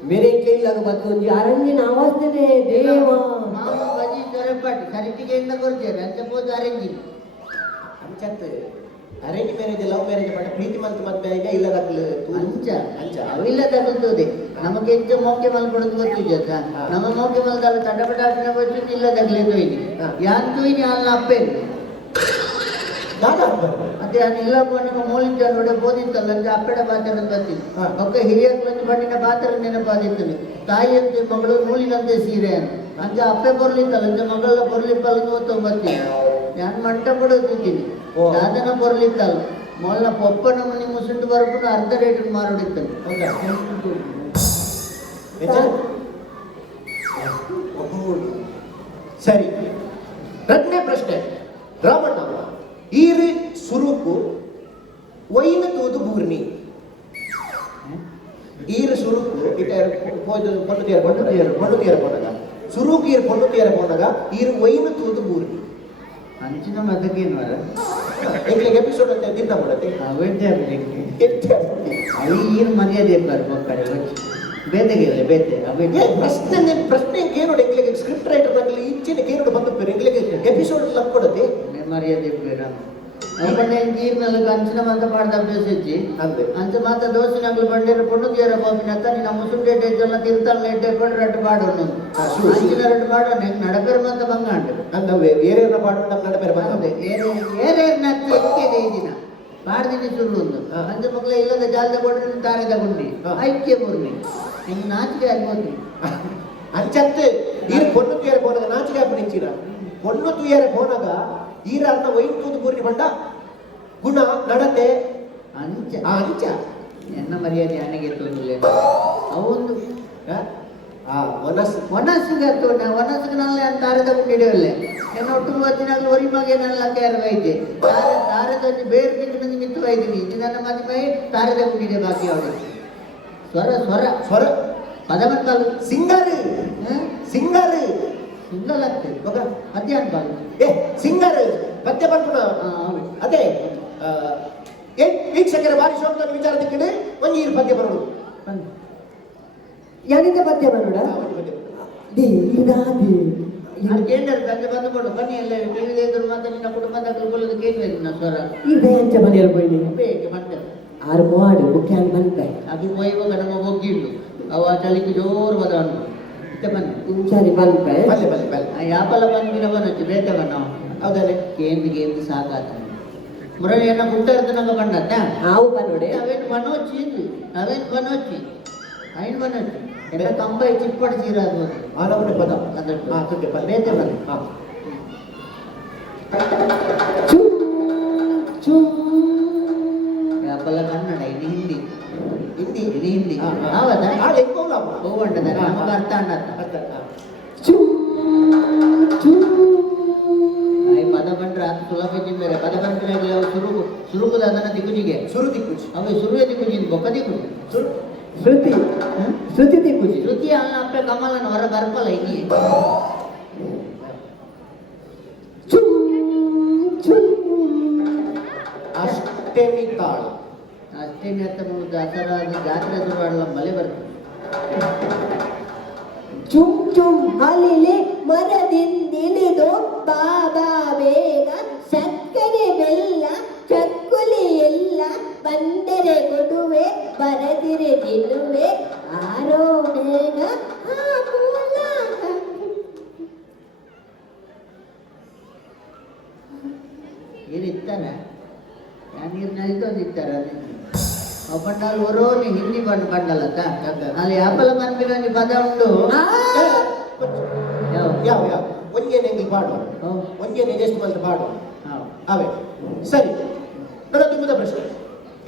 ಮೇರೆ ಕೈಲಾಗ ಮತ್ತೊಂದು ಅರಂಜಿನ ಅವಸ್ಥೆ ದೇವ ಮಾಮ ಬಜಿ ಜೊರೆಪಾಟಿ ಖರೀದಿಗೆ ಇಂದ ಕೊಡ್ತೇವೆ ಅಂತ ಹೋದ ಅರೇಂಜ್ ಅಂಚತ್ ಅರೇಂಜ್ ಮ್ಯಾರೇಜ್ ಲವ್ ಮ್ಯಾರೇಜ್ ಮಾಡಿ ಪ್ರೀತಿ ಮತ್ತೆ ಈಗ ಇಲ್ಲದಾಗಲು ಅಂಚ ಅವಿಲ್ಲ ತಗೊಳ್ತದೆ ನಮಗೆ ಹೆಚ್ಚು ಮೌಕೆ ಮಲ್ಕೊಡೋದು ಗೊತ್ತಿದ್ದ ನಮ್ಮ ಮೌಕೆ ಮಲ್ದಾಲ ತಡಪಟಾಟಿನ ಗೊತ್ತಿದ್ದು ಇಲ್ಲ ತಗಲೇದು ಇಲ್ಲಿ ಯಾಂತೂ ಇನಿ ಅಲ್ಲ ಅಪ್ಪೇನು ಅದೇ ಇಲ್ಲ ನಿಮ್ಮ ಮೂಲಿಂದ ನೋಡಿ ಬೋದಿತ್ತಲ್ಲ ಅಂದ್ರೆ ಅಪ್ಪೆಡ ಪಾತ್ರ ಬಂದಿತ್ತು ಒಕ್ಕ ಹಿರಿಯ ಬಂದಿನ ಪಾತ್ರ ನೆನಪಾದಿತ್ತು ತಾಯಿ ಅಂತ ಮಗಳು ನೂಲಿನಂತೆ ಸೀರೆ ಅಂತ ಅಪ್ಪೆ ಬರ್ಲಿತ್ತಲ್ಲ ಅಂದ್ರೆ ಮಗಳ ಬರ್ಲಿಪ್ಪಲ್ಲ ತೊಂಬತ್ತೀನಿ ನಾನು ಮಂಟ ಕೊಡೋದಿದ್ದೀನಿ ದಾದನ ಬರ್ಲಿತ್ತಲ್ಲ ಮೊಲ್ಲ ಪೊಪ್ಪ ನಮ್ಮನಿ ಮುಸುಂಡು ಬರ್ಬಿಟ್ಟು ಅರ್ಧ ರೇಟ್ ಮಾರೋಡಿತ್ತು ಸರಿ ಎರಡನೇ ಪ್ರಶ್ನೆ ರಾಮಣ್ಣ ಈರು ಸುರುಕು ಒಯ್ನ ತೂದು ಬೂರ್ನಿ ಈರು ಸುರುಕು ಇಟ್ಟ ಪೊಂಡು ತೀರ ಪೊಂಡಗ ಸುರುಕು ಈರು ಪೊಣ್ಣು ತೀರ ಪೋನಾಗ ಈರು ಒಯ್ನು ತೂದು ಬೂರಿ ಅಂಚಿನ ಮದಕೇನು ವರ ಎಂಗ್ಲಿಗೆ ಎಪಿಸೋಡ್ ಅಂತ ದಿನ ಮಾಡತ್ತೆ ಅವೆಡ್ಡೆ ಅవి ಈರು ಮರ್ಯಾದೆ ಇರ್ಬಾರ್ದು ಮಕ್ಕಳು ಬೇತೆಗೆ ಬೇತೆ ಅವೆಡ್ಡೆ ಪ್ರಶ್ನೆ ಕೇನೋಡು ಎಂಗ್ಲಿಗೆ ಸ್ಕ್ರಿಪ್ಟ್ ರೈಟರ್ ಆಗಲಿ ಇಚ್ಚಿನ ಕೇನೋಡು ಬಂದು ಎಂಗ್ಲಿಗೆ ಎಪಿಸೋಡ್ ಲಕ್ ಕೊಡತ್ತೆ ಮರ್ಯಾದೆ ಇರ್ಬೇಡ ಅವನ್ನ ಈರ್ನಲ್ಲ ಅಂಚಿನ ಮಾತ ಪಾಡ್ದ ಅಭ್ಯಾಸ ಇಚ್ಚಿ ಅಂದೆ ಅಂಚ ಮಾತ ದೋಸಿನಗಳು ಬಂದಿರೋ ಪೊಣ್ಣು ತೀರ ಕೋಪಿನತ್ತ ನಿನ್ನ ಮುಸುಂಡೆ ಎಲ್ಲ ತಿರ್ತಾಳೆ ಎಡ್ಡೆಕೊಂಡು ರಟ್ಟು ಪಾಡೋನು ಅಂಚಿನ ರಟ್ಟು ಪಾಡೋನು ಹೆಂಗೆ ನಡಪೇರು ಮಾತ ಬಂಗಾಂಡು ಅಂದವೇ ಬೇರೆ ಪಾಡು ನಮ್ಮ ನಡಬೇರೆ ಬಂದವೆ ಏನೇ ನತ್ತ ಐಕ್ಯದ ಈ ದಿನ ಪಾಡ್ದಿನಿ ಸುಳ್ಳು ಒಂದು ಅಂಚ ಮಕ್ಕಳ ಇಲ್ಲದ ಜಾಲದ ಕೊಡ್ರಿ ತಾರೆ ತಗೊಂಡಿ ಐಕ್ಯ ಬೂರ್ನಿ ಹಿಂಗೆ ನಾಚಿಕೆ ಆಗ್ಬೋದು ಅಂಚತ್ತೆ ಈರು ಪೊಣ್ಣು ತೂಯರ ಪೋನಾಗ ನಾಚಿಕೆ ಹಾಪಿಂಚಿರ ಪೊಣ್ಣು ತೂಯರ ಪೋನಾಗ ಈರ ಅನ್ನ ಒಯ್ನು ತೂದು ಬೂರಿ ಬಂಡ ಗುಣ ನಡತೆ ಅಂಚ ಅಂಚ ಎನ್ನ ಮರ್ಯಾದೆ ಅಣ್ಣಗೆ ತೋರಿಲ್ಲ ಅವೊಂದು ಒನಸಿಗೆ ಒನಸಿಗೆ ನಲ್ಲ ತಾರದ ಕುಂಡಿಡವಲ್ಲೇ ಎನ್ನ ಒಟ್ಟು ಹೊತ್ತಿನಾಗಲು ಒರಿ ಮಗೆ ನನ್ನ ಕೇರ ವೈದ್ಯ ತಾರದ ಬೇರೆ ತಿಂಗಳು ಮಿತ್ತು ವೈದ್ಯನಿ ಇದು ನನ್ನ ಮನೆ ಮೈ ತಾರದ ಕುಂಡಿದೆ ಬಾಕಿ ಅವಳು ಸ್ವರ ಸ್ವರ ಸ್ವರ ಪದಮಂತಲು ಸಿಂಗರ್ ಸಿಂಗರ್ ಸಿಂಗಲ್ ಆಗ್ತದೆ ಮಧ್ಯಾಹ್ನ ಬಾಲು ಸಿಂಗರ್ ಪದ್ಯ ಬರ್ಪುನ ಅದೇ ವೀಕ್ಷಕರ ಬಾರಿ ಶೋಕದ ವಿಚಾರ ತಿಕ್ಕಡೆ ಒಂದು ಈರು ಪದ್ಯ ಬರೋದು ಯಾನಿಂದ ಪದ್ಯ ಬರೋಡ ಕೇಂದ್ರ ತಂದೆ ಬಂದುಕೊಂಡು ಬನ್ನಿ ಎಲ್ಲ ಟಿವಿಲಿ ಎದುರು ಮತ್ತೆ ನಿನ್ನ ಕುಟುಂಬದ ಕಲ್ಕೊಳ್ಳೋದು ಕೇಳ್ಬೇಕು ನನ್ನ ಸ್ವರ ಇದೆ ಅಂಚ ಮನೆಯಲ್ಲ ಹೋಯ್ನಿ ಬೇಕೆ ಮಾಡ್ತಾರೆ ಆರು ಮಾಡು ಮುಖ್ಯ ಬಂತೆ ಅದು ಹೋಯ್ವಾಗ ನಮ್ಮ ಒಗ್ಗಿಡ್ಲು ಅವ ಚಳಿಗೆ ಜೋರು ಬದ ಅನ್ಕೊಂಡು ಇತ್ತೆ ಬನ್ನಿ ಇಂಚಾರಿ ಬಂತೆ ಬಲ್ಲೆ ಬಲ್ಲೆ ಬಲ್ಲೆ ಯಾಪಲ ಬಂದಿನ ಬನ್ನಚ್ಚು ಬೇತವನ್ನ ಹೌದಲ್ಲೇ ಕೇಂದ್ರಿಗೆ ಸಾಕಾತ ಮುರಳಿಯನ್ನ ಗುಡ್ಡರ್ದು ನಂಗೆ ಕಂಡತ್ತ ಆವು ಬಂದೋಡೆ ಅವೇನು ಬನೋಚ್ಚಿ ಅವೇನು ಬನೋಚ್ಚಿ ಐನ್ ಬನೋಚ್ಚಿ ಎಲ್ಲ ಕಂಬೈ ಚಿಪ್ಪಡಿ ಚೀರಾಗ್ಬೋದು ಆನವನೇ ಪದ ಅದಟ್ಟು ತುಕ್ಕೆ ಬಲ್ಲೆ ಬೇತೆ ಬನ್ನಿ ಯಾಪಲ ಕನ್ನಡ ಇದು ಹಿಂದಿ ಹಿಂದಿ ಇದು ಹಿಂದಿ ಹೌದಾ ಹೋಗಂಟದ ನಮಗೆ ಅರ್ಥ ಅನ್ನತ್ತ ಪದ ಬಂದ್ರೆ ಅದು ಸುಲಭ ಬೇರೆ ಪದ ಬಂದ್ರೆ ಸುರುಕುದ ಅದನ್ನ ದಿಕ್ಕುಜಿಗೆ ಸುರು ದಿಕ್ಕುಜಿ ಅವೇ ಸುರುವೆ ದಿಕ್ಕುಜಿ ಬೊಕ್ಕ ದಿಕ್ಕುಜಿ ಶ್ರುತಿ ಶ್ರುತಿ ದಿಕ್ಕುಜಿ ಶ್ರುತಿ ಅಲ್ಲ ಅಪ್ಪೆ ಕಮಲನ ಹೊರ ಬರ್ಪಲ್ಲ ಇಲ್ಲಿ ಅಷ್ಟೇಮಿ ತಾಳ ಅಷ್ಟೇನೆ ಅಂತ ದಸರಾ ಜಾತ್ರೆ ಶುರು ಆಡಲ್ಲ ಮಳೆ ಬರ್ತದೆ ಚುಮ್ ಚುಮ್ ಹಲಿಲೆ ಮರದಿಂದಿಳಿದು ಬಾಬಾ ಬೇಗ ಸಕ್ಕರೆ ಬೆಲ್ಲ ಚಕ್ಕುಲಿ ಎಲ್ಲ ಬಂದರೆ ಕೊಡುವೆ ಬರದಿರೆ ತಿನ್ನುವೆ ಆರೋ ಬೇಗ ಏನಿತ್ತಾನ ನೀರು ನಲಿತೊಂದು ಇತ್ತಾರ ಒಬ್ಬಂಡಲ್ಲಿ ಹೊರೋನಿ ಹಿಂದಿ ಬಂದು ಬಂಡಲತ್ತ ಅಲ್ಲಿ ಆಪಲ ಬಂದಿರೋ ಪದ ಉಂಟು ಯಾವ ಯಾವ ಒಂಜೇನೆ ಎಂಗಿ ಪಾಡು ಒಂಜೇನೆ ಎಷ್ಟು ಮಂದಿ ಪಾಡು ಅವೇ ಸರಿ ನನ್ನ ತುಂಬದ ಪ್ರಶ್ನೆ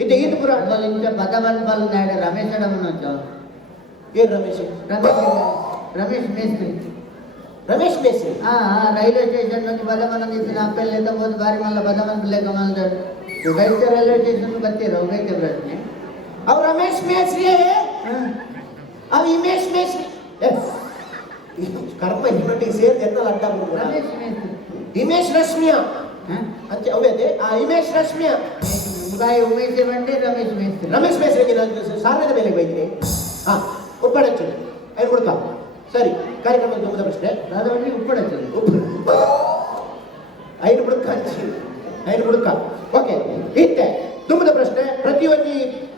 ಇದು ಈತ ಪುರ ಇಂಚ ಪದ ಬಂದು ಬಲ್ಲ ನಾಡ ರಮೇಶ್ ಅಡಮನೋಚ ಏನ್ ರಮೇಶ್ ರಮೇಶ್ ಮೇಸ್ತ್ರಿ ರಮೇಶ್ ಮೇಸ್ತ್ರಿ ರೈಲ್ವೆ ಸ್ಟೇಷನ್ ನಲ್ಲಿ ಪದ ಬಂದಿದ್ದೀನಿ ಅಪ್ಪೆಲ್ಲ ಹೋದ್ ಬಾರಿ ಮಲ್ಲ ಪದ ಬಂದಿಲ್ಲ ಕಮಲ್ದ ರೈಲ್ವೆ ಸ್ಟೇಷನ್ ಬರ್ತೀರ ಹೋಗೈತೆ ಪ್ರಶ್ನೆ ಅವ್ ರಮೇಶ್ ಮೇಸ್ರಿ ಅವ್ ಹಿಮೇಶ್ ಮೇಸ್ರಿ ಕರ್ಮ ಹಿನ್ನೊಟ್ಟಿಗೆ ಸೇರಿ ಎನ್ನಲ್ಲ ಅಡ್ಡ ರಮೇಶ್ ಮೇಸ್ತ್ರಿ ಹಿಮೇಶ್ ರಶ್ಮಿಯಾ ಅಂತ ಅವೇ ಆ ಹಿಮೇಶ್ ರಶ್ಮಿಯಾ ಮುಗಾಯಿ ಉಮೇಶ್ ಬಂಡೆ ರಮೇಶ್ ಮೇಸ್ತ್ರಿ ರಮೇಶ್ ಮೇಸ್ರಿಗೆ ನಾನು ಸಾಲದ ಮೇಲೆ ಬೈದಿನಿ ಉಪ್ಪಡಚ್ಚು ಐದು ಕೊಡ್ತಾ ಸರಿ ಕಾರ್ಯಕ್ರಮದ ತುಂಬದ ಪ್ರಶ್ನೆ ಅದರಲ್ಲಿ ಉಪ್ಪಡಚ್ಚು ಐದು ಬುಡಕ ಹಂಚಿ ಐದು ಬುಡಕ ಓಕೆ ಇತ್ತೆ ತುಂಬದ ಪ್ರಶ್ನೆ ಪ್ರತಿಯೊಂದು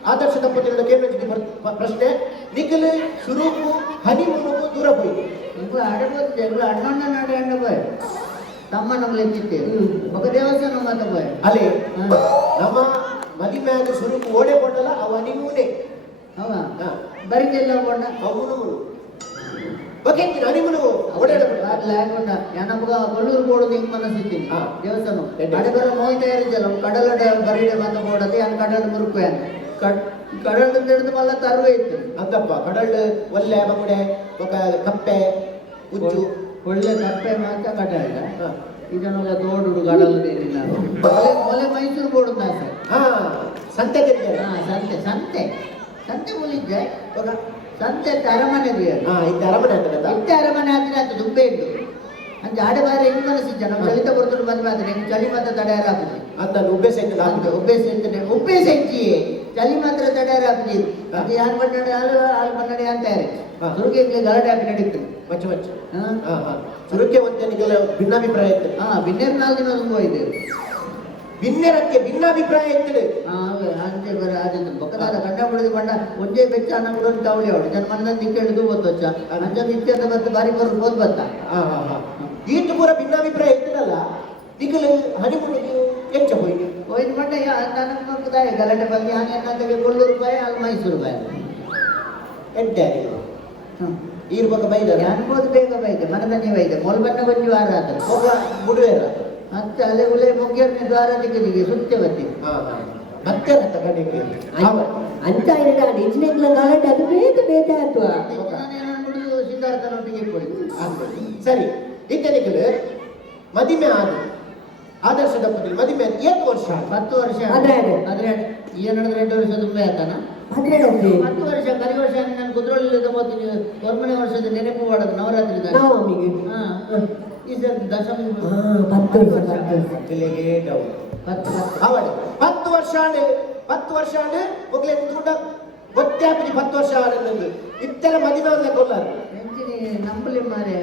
ಆದರ್ಶ ದಂಪತಿಗಳ ಕೇಂದ್ರ ಪ್ರಶ್ನೆ ನಿಖಿಲ್ ಸುರೂಪು ಹನಿಮೂನು ದೂರ ಹೋಯ್ತು ఇప్పుడు ఆడపోతే అన్నొన్న నాడు ఎండపోయి ತಮ್ಮ ನಮ್ಗೆ ಎತ್ತಿತ್ತೆ ఒక ದೇವಸ್ಥಾನ ಮಾತ పోయి ಅಲ್ಲೇ ನಮ್ಮ ಮದಿಮ್ಯಾಗ ಸುರೂಪು ಓಡೆ ಕೊಡಲ್ಲ ಅವ ಹನಿಮೂನೆ ಹೌದಾ ಬರಿಗೆಲ್ಲ ಕೊಂಡ ಅವನು ಓಕೆ ಹನಿಮೂನು ಓಡಾಡ లేకుండా ఎనపగా కొల్లూరు పోడు ఇంక మనసిత్తి దేవస్థానం అడబర మోయి తయారించాలి కడల బరిడే మాత పోడది అని కడల మురుకుయాను ಕಡಲ್ ಹಿಡಿದು ಮಲ್ಲ ತರುವೆ ಇತ್ತು ಅಂತಪ್ಪ ಕಡಲ್ ಒಳ್ಳೆ ಬಂಗುಡೆ ఒక ಕಪ್ಪೆ ಉಚ್ಚು ಒಳ್ಳೆ ಕಪ್ಪೆ ಮಾತ್ರ ಕಡಲ್ ಇದನ್ನೆಲ್ಲ ತೋಡುಡು ಕಡಲ್ ಮೊಲೆ ಮೈಸೂರು ಬೋರ್ಡು ಸರ್ ಸಂತೆ ಸಂತೆ ಸಂತೆ ಸಂತೆ ಮುಲಿದ್ದೆ ಸಂತೆ ಅರಮನೆ ಇದ್ದ ಅರಮನೆ ಅಂತ ಇತ್ತೆ ಅರಮನೆ ಆದ್ರೆ ಅಂತ ದುಬ್ಬೆ ಇಟ್ಟು ಅಂಚೆ ಆಡೆ ಬಾರಿ ಹೆಂಗ್ ಮನಸ್ಸಿದ್ದ ನಮ್ಮ ಚಳಿತ ಬರ್ತದೆ ಮದುವೆ ಆದ್ರೆ ಹೆಂಗ್ ಚಳಿ ಮಾತ್ರ ತಡೆಯಾರ ಹಾಕುದು ಅಂತ ಉಬ್ಬೆ ಸೈನ್ ಹಾಕಿದೆ ಉಪ್ಪೆ ಸೆಂಚಿ ಚಳಿ ಮಾತ್ರ ತಡೆಯಾರ ಹಾಕುದು ಅದು ಯಾರು ಬಣ್ಣಡೆ ಹಾಲು ಬಣ್ಣಡೆ ಅಂತಾರೆ ಸುರುಗಿಗೆ ಗಲಾಟೆ ಹಾಕಿ ನಡೀತು ಮಚ್ಚ ಮಚ್ಚ ಸುರುಕೆ ಒಂದನಿಗೆಲ್ಲ ಭಿನ್ನಾಭಿಪ್ರಾಯ ಇತ್ತು ಬಿನ್ನೇರ್ 4 ದಿನ ತುಂಬ ಇದೆ ಭಿನ್ನರಕ್ಕೆ ಭಿನ್ನಾಭಿಪ್ರಾಯ ಇತ್ತು ಅಂತೆ ಬರ ಆದಿತ್ತು ಪಕ್ಕದಾದ ಕಂಡ ಬಿಡಿದು ಬಂಡ ಒಂದೇ ಬೆಚ್ಚ ಅನ್ನ ಕೂಡ ತವಳಿ ಅವಳು ಜನ ಮನದಲ್ಲಿ ನಿಕ್ಕೇಳಿದು ಗೊತ್ತೊಚ್ಚ ಅಂಜ ನಿತ್ಯದ ಬತ್ತ ಬಾರಿ ಬರೋದು ಹೋದ್ ಬತ್ತ ಈತು ಪೂರ ಭಿನ್ನಾಭಿಪ್ರಾಯ ಇತ್ತಲ್ಲ ನಿಗಲು ಹನಿಮೂನಿಗೆ ಎಂಚ ಹೋಯ್ತು ಹೋಯ್ತು ಬಂಡ ನನಗೆ ನೋಡ್ತಾಯ ಗಲಾಟೆ ಬಗ್ಗೆ ಹಾಗೆ ಅನ್ನೋದಕ್ಕೆ ₹100 ಅಲ್ಲಿ ₹ಮೈಸೂರು ಎಂಟೆ ಇರುವಾಗ ಬೈದ ಅನ್ಬೋದು ಬೇಗ ಬೈದೆ ಮನದಲ್ಲಿ ಬೈದೆ ಮೊಲ್ಬಣ್ಣ ಬಂದು ವಾರ ಆದ ಒಬ್ಬ ಬುಡುವೇರ ಮತ್ತೆ ಅಲೆ ಉಲೆ ಮುಗಿಯರ್ನ ದ್ವಾರ ದಿಕ್ಕಿಗೆ ಸುತ್ತೆ ಬತ್ತಿ ಮತ್ತೆ ತಗೊಂಡಿಗೆ ಅಂತ ಇರಡ ನಿಜ್ನೆಗ್ಲ ಗಲಾಟೆ ಅದು ಬೇಗ ಬೇಗ ಆಯ್ತು ಸಿದ್ಧಾರ್ಥನೊಟ್ಟಿಗೆ ಕೊಡಿ ಸರಿ ಇದ್ದನಿಗೆ ಮದಿಮೆ ಆದರ್ಶ ದಂಪತಿ ಮದಿಮೆ 8 ವರ್ಷ 10 ವರ್ಷ ಆದ್ರೆ ಏನು 2 ವರ್ಷ ತುಂಬೆ ಆತಾನ 10 ವರ್ಷ ಕರಿ ವರ್ಷ ನಾನು ಕುದ್ರೋಳಿ ತಗೋತೀನಿ ಹೊರಮನೆ ವರ್ಷದ ನೆನಪು ಮಾಡೋದು ನವರಾತ್ರಿ ಈ ಸರ್ ದಶಮಿ 10 ವರ್ಷ ಒಗ್ಲೆ ತೂಟ ಗೊತ್ತಾಪಿ 10 ವರ್ಷ ಆಡೋದು ಇತ್ತೆಲ್ಲ ಮದಿಮೆ ಅಂತ ಕೊಲ್ಲಾರು ನಂಬಲಿ ಮಾರೆ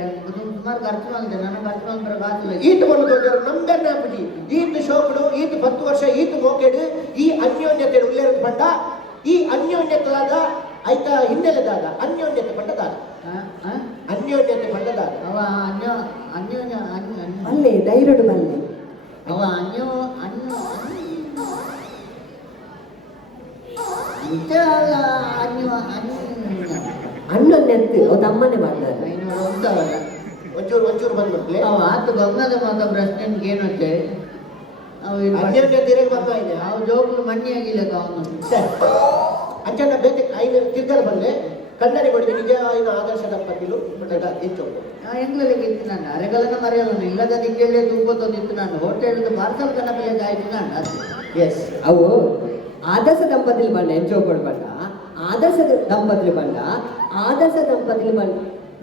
ಸುಮಾರು ಖರ್ಚು ಮಾಡಿದೆ ನನ್ನ ಖರ್ಚು ಮಾಡಿದ್ರೆ ಬಾತಿಲ್ಲ ಈತು ಬಂದು ನಂಬರ್ ನಾಪಿ ಈತು ಶೋಕಡು ಈತು 10 ವರ್ಷ ಈತು ಮೋಕೆಡು ಈ ಅನ್ಯೋನ್ಯತೆ ಉಲ್ಲೇಖ ಪಂಡ ಈ ಅನ್ಯೋನ್ಯತಲಾದ ಆಯ್ತಾ ಹಿನ್ನೆಲೆದಾಗ ಅನ್ಯೋನ್ಯತೆ ಪಟ್ಟದಾಗ ಅನ್ಯೋನ್ಯತೆ ಪಟ್ಟದಾಗ ಅವ ಅನ್ಯೋನ್ಯ ಅಲ್ಲೇ ಧೈರ್ಯಡು ಬಲ್ಲೆ ಅವ ಅಣ್ಣೊಂದೆಂತು ಅವ್ ತಮ್ಮನೆ ಮಾಡ್ತಾರೆ ಉಂಟವಲ್ಲ ಒಂಚೂರು ಬಂದು ಅವ ಆತು ಗಂಗದ ಮಾತ ಪ್ರಶ್ನೆಗೆ ಏನು ಅಂತ ಅನ್ಯೋನ್ಯತೆ ಬಂದಾಗಿದೆ ಅವು ಜೋಗುಲು ಮಣ್ಣಿ ಆಗಿಲ್ಲ ಅವನು ಅಂಚನ ಬೇತೆ ಐದು ತಿರ್ಗಲ್ ಬಂದೆ ಕಣ್ಣನೆ ಕೊಡಿಗೆ ನಿಜ ಐದು ಆದರ್ಶ ದಂಪತಿಲು ಹೆಚ್ಚು ಎಂಗ್ಲಲ್ಲಿ ಇತ್ತು ನಾನು ಅರೆಗಲನ್ನ ಮರೆಯಲ್ಲ ಇಲ್ಲದ ನಿಂಗೆಲ್ಲೇ ತುಂಬೊಂದಿತ್ತು ನಾನು ಹೋಟೆಲ್ದು ಪಾರ್ಸಲ್ ಕನ್ನಪಲ್ಲೆ ಆಯ್ತು ನಾನು ಎಸ್ ಅವು ಆದರ್ಶ ದಂಪತಿಲು ಬಂಡ ಎಂಚೋಕೊಂಡು ಬಂಡ ಆದರ್ಶ ದಂಪತಿಲು ಬಂಡ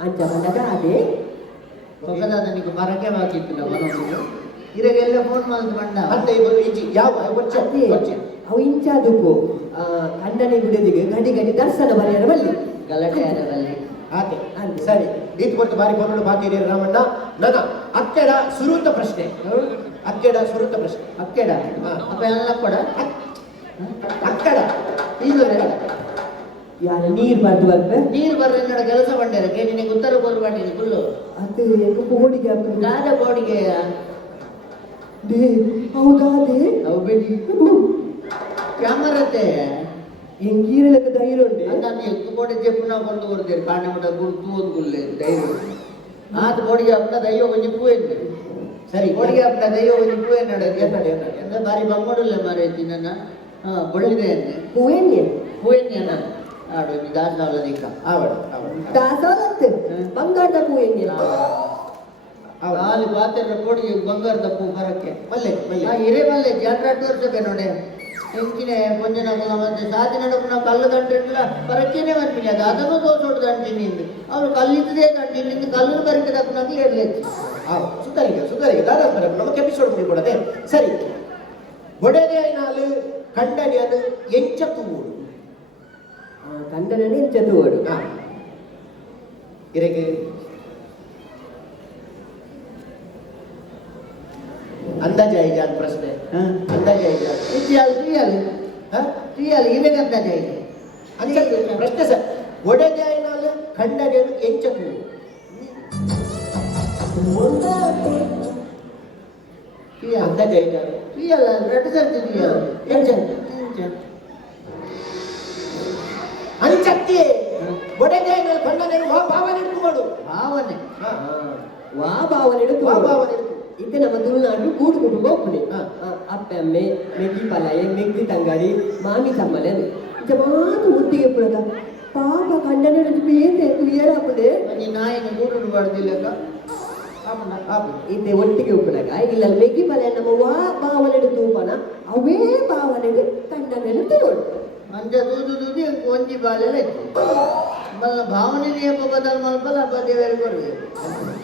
ಅಂಚ ಬಂದಾಗ ಅದೇ ಪಕ್ಕದಾದ ನಿಮಗೆ ಬರಕೆ ಬಾಕಿತ್ತು ನಾವು ಇರಗೆಲ್ಲ ಫೋನ್ ಮಾಡಿದ್ ಬಂಡ ಮತ್ತೆ ಇಜ್ಜಿ ಯಾವ ಅವು ಇಂಚಾದಕ್ಕೂ ಅಣ್ಣನೆ ಬಿಡೋದಿಗೆ ಗಡಿ ದರ್ಶನ ಬರೆಯರ ಬಲ್ಲಿ ಗಲಾಟೆ ಯಾರ ಬಲ್ಲಿ ಆಕೆ ಸರಿ ಈತ್ ಕೊಟ್ಟು ಬಾರಿ ಕೊಂಡು ಬಾಕಿ ರಾಮಣ್ಣ ನನ್ನ ಅಕ್ಕೆಡ ಸುರುತ ಪ್ರಶ್ನೆ ಅಕ್ಕೆಡ ಅಪ್ಪ ಎಲ್ಲ ಕೊಡ ಅಕ್ಕಡ ಯಾರು ನೀರು ಬರ್ದು ಬರ್ಬೆ ನೀರು ಬರ್ರ ಕೆಲಸ ಬಂಡೇರ ನಿನಗೆ ಉತ್ತರ ಬೋರ್ಬಂಡಿನಿ ಫುಲ್ಲು ಅದು ಬೋಡಿಗೆ ಗಾದ ಬೋಡಿಗೆ ಹೌದಾದೆ ಅವು ಬಿಡಿ ಕ್ಯಾಮರತೆ ಎಂಗೀರಲಕ್ಕೆ ಧೈರ್ಯ ಉಂಟೆ ನಾನು ಎಷ್ಟು ಬೋಡಿ ಪುನಃ ಕೊಂಡು ಕೊಡ್ತೇನೆ ಕಾಣೆ ಮಠ ಗುರ್ತು ಓದ್ಗುಲ್ಲೆ ಧೈರ್ಯ ಆತ ಬೋಡಿಗೆ ಅಪ್ಪನ ದಯ್ಯೋ ಒಂಜಿ ಪೂವೆಂದು ಸರಿ ಬೋಡಿಗೆ ಅಪ್ಪನ ದಯ್ಯೋ ಒಂಜಿ ಪೂವೆ ನಡೆ ಬಾರಿ ಬಂಗೋಡಲ್ಲ ಮಾರೈತಿ ನನ್ನ ಬಳ್ಳಿದೆ ಅಂತೆ ಹೂವೆನ್ಯ ಆಡು ದಾಸವಾಳದಿಕ್ಕ ದಾಸವಾಳತ್ತು ಬಂಗಾರದ ಹೂವೆನ್ಯ ಹಾಲು ಪಾತ್ರೆ ಕೋಡಿಗೆ ಬಂಗಾರದ ಪೂ ಬರಕ್ಕೆ ಮಲ್ಲೆ ಹಿರೇ ಮಲ್ಲೆ ಜನರ 2 ವರ್ಷ ಬೇ ನೋಡೆ ಎಂಚಿನ ಕೊಂಚ ಮತ್ತೆ ಸಾಧಿ ನಡಕು ನಾವು ಕಲ್ಲು ದಂಟಿಲ್ಲ ಬರಕ್ಕೇನೆ ಬರ್ತೀನಿ ಅದನ್ನು ತೋರ್ಸೋಡು ದಂಟಿನಿ ಅವ್ರು ಕಲ್ಲಿದ್ದೇ ದಂಟಿನಿ ಕಲ್ಲು ಬರಕ್ಕೆ ನಕಲಿ ಇರಲಿ ಸುಧಾರಿಗೆ ದಾದಾಪುರ ನಮಗೆ ಎಪಿಸೋಡ್ ಮುಗಿಕೊಡದೆ ಸರಿ ಒಡೆದೆ ನಾಲು ಕಂಡನಿಯದು ಎಂಚತ್ತು ಊರು ಕಂಡನೇ ಎಂಚತ್ತು ಊರು ಇರಗೆ ಅಂದಾಜ ಐಜಾನ್ ಪ್ರಶ್ನೆ ಅಂದಾಜ ರಿಯಲ್ ಇವೇಗ ಅಂದಾಜ ಇದೆ ಪ್ರಶ್ನೆ ಸರ್ ಒಡೆದೆ ನಾಲು ಕಂಡನಿಯದು ಎಂಚತ್ತು ಅಂದಾಜ ಐಜಾನ್ ರಿಯಲ್ ರೆಡ್ ಸರ್ತಿ ರಿಯಲ್ ಅಂಚತ್ತಿ ಒಡೆದೆ ಕಂಡನೇನು ಭಾವನೆ ಹಿಡ್ಕೊಂಡು ಭಾವನೆ ಭಾವನೆ ಇದು ನಮ್ಮ ತುಳುನಾಡು ಕೂಡು ಕುಟುಂಬ ಒಪ್ಪನೆ ಅಪ್ಪ ಅಮ್ಮೆ ಮೆಗ್ಗಿ ಪಲಾಯೆ ಮೆಗ್ಗಿ ತಂಗಾಳಿ ಮಾಮಿ ತಮ್ಮಲೆ ಜಮಾತು ಒಟ್ಟಿಗೆ ಪುಳದ ಪಾಪ ಕಂಡನೆ ಬೇತೆ ತುಯ್ಯರಾಪುಡೆ ನಾಯಿನ ಗೂಡು ಬಾಡ್ದಿಲ್ಲ ಇತ್ತೆ ಒಟ್ಟಿಗೆ ಉಪ್ಪನಾಗ ಇಲ್ಲ ಮೆಗ್ಗಿ ಪಲಾಯ ನಮ್ಮ ಭಾವನೆ ತೂಪನ ಅವೇ ಭಾವನೆ ಕಂಡನೆ ತೋಡು ಮಂಜ ದೂದು ಒಂಜಿ ಬಾಲೆಲ್ಲ ಇತ್ತು ಮಲ್ಲ ಭಾವನೆ ನಿಯಮ ಬದಲು ಮಲ್ಪಲ್ಲ ದೇವರಿಗೆ ಬರಬೇಕು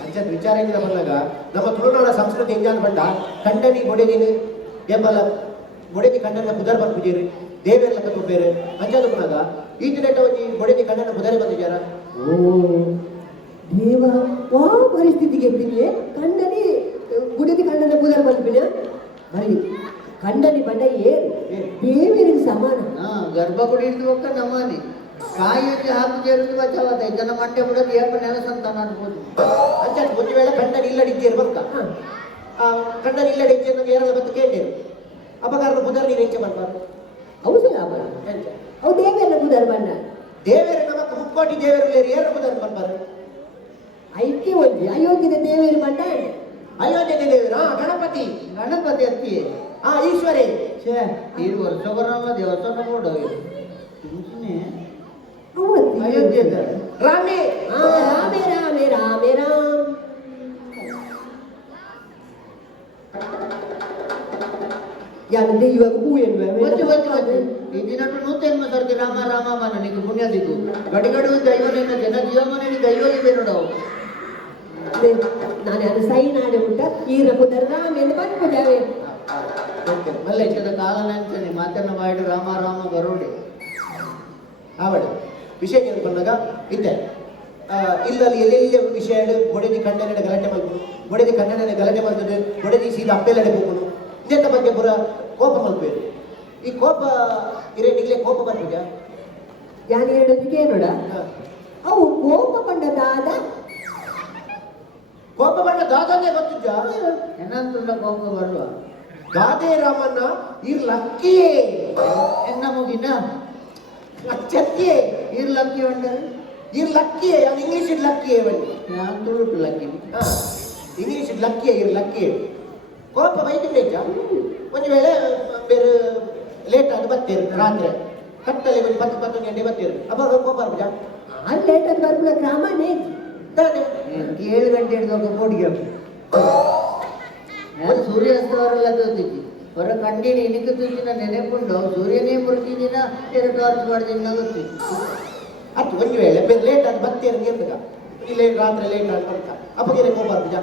ಅಂಚದ ವಿಚಾರ ಏನಿಲ್ಲ ಬಂದಾಗ ನಮ್ಮ ತುಳುನಾಡ ಸಂಸ್ಕೃತಿ ಎಂಜಾನ್ ಬಂಡ ಕಂಡನಿ ಗೊಡೆದಿನ ಎಂಬಲ್ಲ ಗೊಡೆದಿ ಕಂಡನ ಪುದರ್ ಬರ್ಬಿದ್ದೀರಿ ದೇವೇರ್ಲ ಕತ್ತೊಬ್ಬೇರೆ ಅಂಚದ ಬಂದಾಗ ಈಟಿನೆಟ್ಟ ಒಂಜಿ ಗೊಡೆದಿ ಕಂಡನ ಪುದರೆ ಬಂದಿದ್ದಾರ ಓ ದೇವ ವಾ ಪರಿಸ್ಥಿತಿಗೆ ಎತ್ತಿದ್ದೆ ಕಂಡನಿ ಗುಡಿದಿ ಕಂಡನ ಪೂಜಾರ ಬಂದ್ಬಿಡ ಬರೀ ಕಂಡನಿ ಬಂಡ ಏರು ದೇವರಿಗೆ ಸಮಾನ ಗರ್ಭಗುಡಿ ಹಿಡಿದು ಒಕ್ಕ ನಮ್ಮನೆ ಕಾಯಿಗೆ ಹಾಕಿ ಸೇರಿದು ಬಚಾವತ್ತ ಜನ ಮಂಡೆ ಬಿಡೋದು ಏಪ ನೆಲಸಂತಾನ ಅನ್ಬೋದು ಅಂಚ ಒಂದು ವೇಳೆ ಕಂಡನಿ ಇಲ್ಲಡಿದ್ದೇರು ಬರ್ಕ ಕಂಡನಿ ಇಲ್ಲಡಿದ್ದೆ ನಂಗೆ ಏರಲ್ಲ ಬಂದು ಕೇಳೇರು ಅಪಕಾರದ ಪುದರ್ ನೀರು ಹೆಂಚೆ ಬರ್ಬಾರ್ದು ಅವು ಸಲಾಮ ಅವು ದೇವೇರ್ನ ಪೂಜಾರ ಬಂಡ ದೇವೇರು ನಮಕ್ ಮುಕ್ಕೋಟಿ ದೇವೇರು ಏರ ಪುದರ್ ಬರ್ಬಾರ್ದು ಐಕ್ಯ ಒಂಜಿ ಅಯೋಧ್ಯದ ದೇವೇರು ಬಂಡ ಅಯೋಧ್ಯೆ ದೇವೇರು ಗಣಪತಿ ಗಣಪತಿ ಅತ್ತಿ ಈಶ್ವರಿ ಛೇ ಈ ವರ್ಷ ಬರಲ್ಲ ದೇವಸ್ಥಾನ ನೋಡೋದು ಅಯೋಧ್ಯೆ ರಾಮೇ ರಾಮೇ ರಾಮೇ ರಾಮೇ ರಾಮ್ ಯಾನಂದ್ರೆ ಇವಾಗ ಹೂ ಈ ದಿನ ನೂತನ ಸರ್ತಿ ರಾಮ ರಾಮ ಮನ ನಿಂಗೆ ಪುಣ್ಯದಿದ್ದು ಗಡಿ ಗಡಿ ದೈವನಿಂದ ಜನ ಜೀವಮನೆ ದೈವ ಇದೆ ನೋಡವು ನಾನು ಅದು ಸೈನ್ ಆಡಿ ಬಿಟ್ಟ ಈರ ಪುದರ್ ರಾಮ ಎಂದು ಬಂದ್ಬಿಟ್ಟಾವೆ ಮಲ್ಲೇಶದ ಕಾಲ ನೆನ್ಸನೆ ಮಾತನ್ನ ಮಾಡಿ ರಾಮ ರಾಮ ಬರೋಡಿ ಆವಡು ವಿಷಯ ಏನು ಬಂದಾಗ ಇದ್ದೆ ಇಲ್ಲಲ್ಲಿ ಎಲ್ಲೆಲ್ಲ ವಿಷಯ ಗೊಡೆದಿ ಕಣ್ಣನೆ ಗಲಾಟೆ ಮಲ್ಪುನು ಗೊಡೆದಿ ಕಣ್ಣನೆ ಗಲಾಟೆ ಮಲ್ತದೆ ಗೊಡೆದಿ ಸೀದಾ ಅಪ್ಪೆಲ್ಲಡೆ ಹೋಗುನು ಇದೆಂತ ಬಗ್ಗೆ ಪುರ ಕೋಪ ಮಲ್ಪೇರು ಈ ಕೋಪ ಇಲ್ಲೇ ಕೋಪ ಬರ್ತಿದ್ಯಾ ಯಾರು ಹೇಳೋದಕ್ಕೆ ನೋಡ ಅವು ಕೋಪ ಬಂಡದಾದ ಕೋಪ ಬಂಡ ದಾದಾನೇ ಗೊತ್ತಿದ್ಯಾ ಏನಂತ ಕೋಪ ಬರುವ ಗಾದೆ ರಾಮಣ್ಣ ಇರ್ಲಕ್ಕಿಯೇ ಎನ್ನ ಮುಗಿನ ಅಚ್ಚತ್ತಿಯೇ ಇರ್ಲಕ್ಕಿ ಉಂಟರೆ ಇರ್ಲಕ್ಕಿಯೇ ಅದು ಇಂಗ್ಲೀಷ್ ಲಕ್ಕಿಯೇ ಬನ್ನಿ ನಾನು ತುಳುಟು ಲಕ್ಕಿ ಇಂಗ್ಲೀಷ್ ಲಕ್ಕಿಯೇ ಇರ್ಲಕ್ಕಿಯೇ ಕೋಪ ಬೈದು ಬೇಜ ಒಂದು ವೇಳೆ ಬೇರೆ ಲೇಟ್ ಆಗಿ ಬರ್ತೀರಿ ರಾತ್ರಿ ಕತ್ತಲೆ ಒಂದು 10 ಗಂಟೆ ಬರ್ತೀರಿ ಅವಾಗ ಕೋಪ ಬರ್ಬಿಜ ಅಲ್ಲಿ ಲೇಟ್ ಆಗಿ ಬರ್ಬಿಡ ಕ್ರಮನೇ ತಾನೆ 7 ಗಂಟೆ ಹಿಡಿದು ಕೋಡಿಗೆ ನಾನು ಸೂರ್ಯಾಸ್ತವರೆಲ್ಲ ತೋತಿದ್ದಿ ಹೊರ ಕಂಡಿನಿ ಇನಿಕ ತೂಚಿನ ನೆನೆಪುಂಡು ಸೂರ್ಯನೇ ಮುರುಕಿದಿನ 2 ಟಾರ್ಚ್ ಮಾಡಿದಿನ ಗೊತ್ತಿತ್ತು ಅದು ಒಂದು ವೇಳೆ ಬೇರೆ ಲೇಟ್ ಆಗಿ ಬರ್ತೀರಿ ಎಂದಾಗ ಇಲ್ಲಿ ರಾತ್ರಿ ಲೇಟ್ ಆಗಿ ಬರ್ತಾ ಅಪ್ಪಗೆ ಕೋಪ ಬರ್ಬಿಜ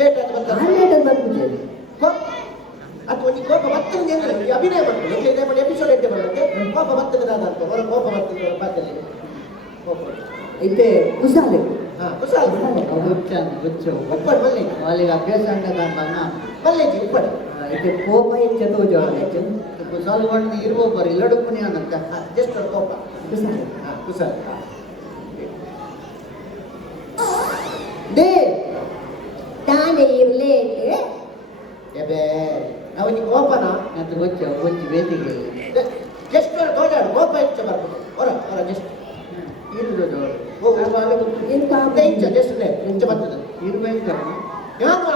ಲೇಟ್ ಆಗಿ ಬರ್ತಾರೆ ಲೇಟ್ ಆಗಿ ಬರ್ಬಿಟ್ಟೆ ಅದು ಒಂದು ಕೋಪ ಬರ್ತದೆ ಅಂದ್ರೆ ಅಭಿನಯ ಮಾಡ್ತಾರೆ ಇಲ್ಲಿ ಮಾಡಿ ಎಪಿಸೋಡ್ ಎಂಟೆ ಬರುತ್ತೆ ಕೋಪ ಬರ್ತದೆ ಅಂತ ಹೊರ ಕೋಪ ಬರ್ತದೆ ಬಾಕಲ್ಲಿ ಕೋಪ ಐತೆ ಕುಸಾಲೆ ಕುಸಾಲ ಒಪ್ಪಡು ಮಲ್ಲೆ ಅಲ್ಲಿಗೆ ಅಭ್ಯಾಸ ಅಂಡ ಮಲ್ಲೆಜಿ ಉಪ್ಪಡು ಐತೆ ಕೋಪ ಹೆಚ್ಚು ತೋಜೋ ಕುಸಾಲು ಬಂದು ಇರುವ ಬರ ಇಲ್ಲಡು ಪುಣ್ಯ ಅನ್ನತ್ತ ಜಸ್ಟ್ ಕೋಪ ಕುಸಾಲೆ ಕುಸಾಲ ದೇ ತಾನೇ ಇರ್ಲೇಟ್ ಎಬೆ ಅವನಿಗೆ ಕೋಪನ ಅದು ಗೊಚ್ಚ ಒಂಚು ಬೇತಿಗೆ ಜಸ್ಟ್ ತೋಜಾಡು ಕೋಪ ಹೆಚ್ಚು ಬರ್ಬೋದು ಹೊರ ಹೊರ ಜಸ್ಟ್ ಇರುವುದು ಎಂತ ಹೆಚ್ಚು ಜಸ್ಟ್ ಹೆಚ್ಚು ಬರ್ತದೆ ಇರ್ಬೇಕು ನಾನು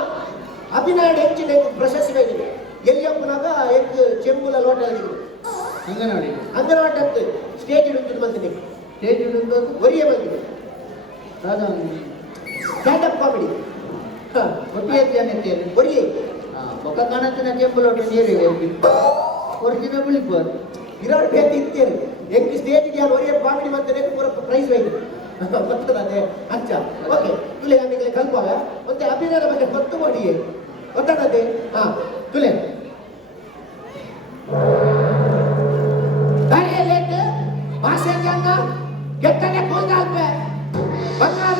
ಅಭಿನಯ ಹೆಚ್ಚಿನ ಪ್ರಶಸ್ತಿ ಬೈದಿದೆ ಎಲ್ಲಿ ಒಬ್ಬನಾಗ ಹೆಚ್ಚು ಚೆಂಬುಲ ಲೋಟ ಅಂಗನವಾಡಿ ಅಂಗನವಾಡಿ ಸ್ಟೇಜ್ ಇಡುತ್ತದೆ ಬಂದಿದೆ ಸ್ಟೇಜ್ ಹಿಡಿದು ಒರಿಯ ಬಂದಿದೆ ಸ್ಟ್ಯಾಂಡ್ ಅಪ್ ಕಾಮಿಡಿ ಒಟ್ಟಿಗೆ ಒರಿಯೇ ಒಕ್ಕ ಕಾಣತ್ತಿನ ಚೆಂಬುಲೋಟು ನೀರಿಗೆ ಒರಿಜಿನ ಬಿಳಿಬೋದು ಇರೋರು ಬೇತಿ ಇರ್ತೀರಿ ಹೆಂಗೆ ಸ್ಟೇಜಿಗೆ ಯಾರು ಒರಿಯ ಕಾಮಿಡಿ ಮಾಡ್ತಾರೆ ಪೂರ ಪ್ರೈಸ್ ಬೈದಿದೆ ಗೊತ್ತದೇ ಅಂಚ ಓಕೆ ತುಲೆ ನಮಗೆ ಕಲ್ಪಾಗ ಮತ್ತೆ ಅಭಿನಯದ ಬಗ್ಗೆ ಗೊತ್ತು ಮಾಡಿ ಗೊತ್ತಾಡದೆ ತುಲೆ ಲೇಟ್ ಭಾಷೆ ಜಂಗ ಕೆಟ್ಟನೆ ಕೂಲ್ದಾಲ್ಪೆ ಬಂಗಾರ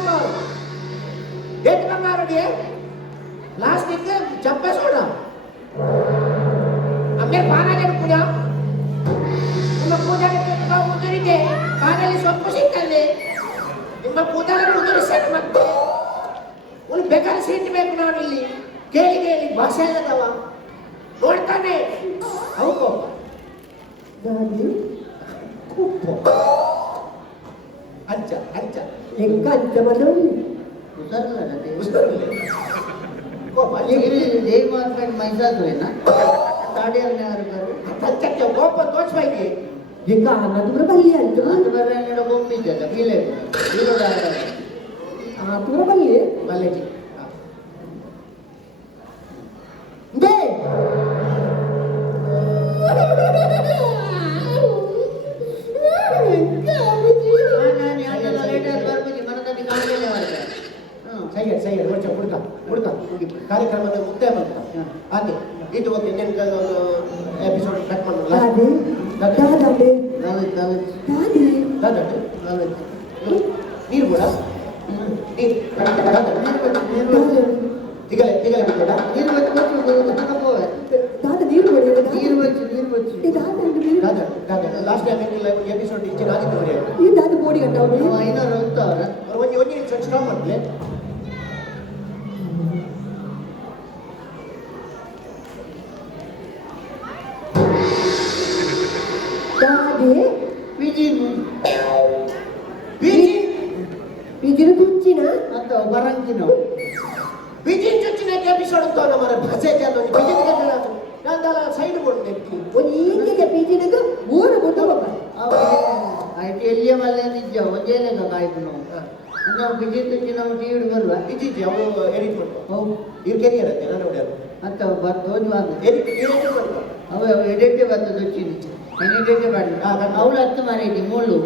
ಏಟ್ ಬಂಗಾರಡಿ ಪ್ಲಾಸ್ಟಿಕ್ ಚಪ್ಪೆ ಸೋಡ ಅಮ್ಮೆ ಪಾನಾಗೆ ಪೂಜಾ ನಿಮ್ಮ ಪೂಜಾಗೆ ಉದುರಿಗೆ ಕಾರಲ್ಲಿ ಸೊಪ್ಪು ಸಿಕ್ಕಲ್ಲಿ ನಿಮ್ಮ ಕೂದಲನ್ನು ಉದುರಿಸಲು ಮತ್ತೆ ಒಂದು ಬೇಕಾದ ಸೀಟ್ ಬೇಕು ನಾವಿಲ್ಲಿ ಕೇಳಿ ಕೇಳಿ ಭಾಷೆ ಇಲ್ಲದವ ನೋಡ್ತಾನೆ ಅವು ಕೋಪ ದಾದಿ ಕುಪ್ಪು ಅಂಚ ಅಂಚ ಹೆಂಗ ಅಂತ ಬಂದವಲ್ಲಿ ಉಸರ್ಲ ಕೋಪ ದೇವ ಮಾರ್ಕೆಟ್ ಮೈಸಾಸುವೇನ ತಾಡಿಯವ್ರನ್ನ ಅಂಚಕ್ಕೆ ಕೋಪ ತೋರಿಸ್ಬೇಕು ಹೆಂಗ ಅನ್ನೋದ್ರ ಬಲ್ಲಿ ಅಂತ ಅದು ಬರ ಬೊಮ್ಮಿದ್ದ ಬೀಳೆ ಆತುರ ಬಲ್ಲಿ ಮಲ್ಲೆಜಿ ದೇ ಎಂತ ಈ ಕಾರ್ಯಕ್ರಮದ ಮುಕ್ತಾಯ ಮಾಡ್ತಾರೆ ಹಾಂ. ಅದೇ ಇದು ಓಕೆ ನಿನ್ಗೆ ಒಂದು ಎಪಿಸೋಡ್ ಕಟ್ ಮಾಡಲ್ಲ ದಾದಿ ದಾದಾಡೆ ದಾವತ್ ದಾವತ್ ದಾದಿ ದಾದಾಟು ದಾವತ್ ನೀರು ಕೂಡ ನೀರು ತಿಗಲೆ ತಿಗಲೆ ಬಿಟ್ಟ ನೀರು ಬಚ್ಚು ತಗೋವೆ ದಾದ ನೀರು ಕೊಡಿ ನೀರು ಬಚ್ಚು ಈ ದಾದ ನೀರು ದಾದ ಲಾಸ್ಟ್ ಟೈಮ್ ಎಪಿಸೋಡ್ ಇಚ್ಚಿನ ಆಗಿತ್ತು ನೋಡಿ ಈ ದಾದ ಬೋಡಿ ಕಟ್ಟವ್ರಿ ನಾವು 500 ಹೊತ್ತವ್ರ ಒಂದು ಒಂದು ನಿಮಿಷ ಸ್ಟಾಪ್ ಮಾಡಲಿ ದಾದಿ ಪಿಜಿನು ಬೀಜಿಂಗ್ ಇದಿನ ತುಚ್ಚಿನ ಅಂತ ಬರಂಕಿನ ಬೀಜಿಂಗ್ ಚುಚ್ಚಿನ ಎಪಿಸೋಡ್ ಅಂತ ನಮ್ಮ ಭಾಷೆ ಚಾನಲ್ ಬೀಜಿಂಗ್ ಕಟ್ಟಡ ನಾನು ಸೈಡ್ ಬೋರ್ಡ್ ನೆಟ್ಟಿ ಒಂದು ಈಗಿಗೆ ಪಿಜಿನಗ ಮೂರು ಮುಟ್ಟ ಬಾಬಾ ಐಟಿ ಎಲ್ಲಿಯ ಮಲ್ಲೆ ನಿಜ ಒಂದೇನೆ ಕಾಯ್ತು ನಾವು ಬಿಜಿ ತುಚ್ಚಿ ನಾವು ಟಿವಿ ಬರುವ ಇಜ್ಜಿ ಅವರು ಎಡಿಟ್ ಮಾಡ್ಕೊ ಹೌದು ಇವ್ರು ಕೆರಿಯರ್ ಅಂತೆ ನಾನು ನೋಡ್ಯಾರ ಅಂತ ಬರ್ದು ಎಡಿಟ್ ಮಾಡ್ಕೊ ಅವ ಎಡೆಟ್ಟೆ ಬರ್ತದೆ వచ్చింది నేను ఎడెట్టే పడి అవులు అత్త మరేది మూళ్ళు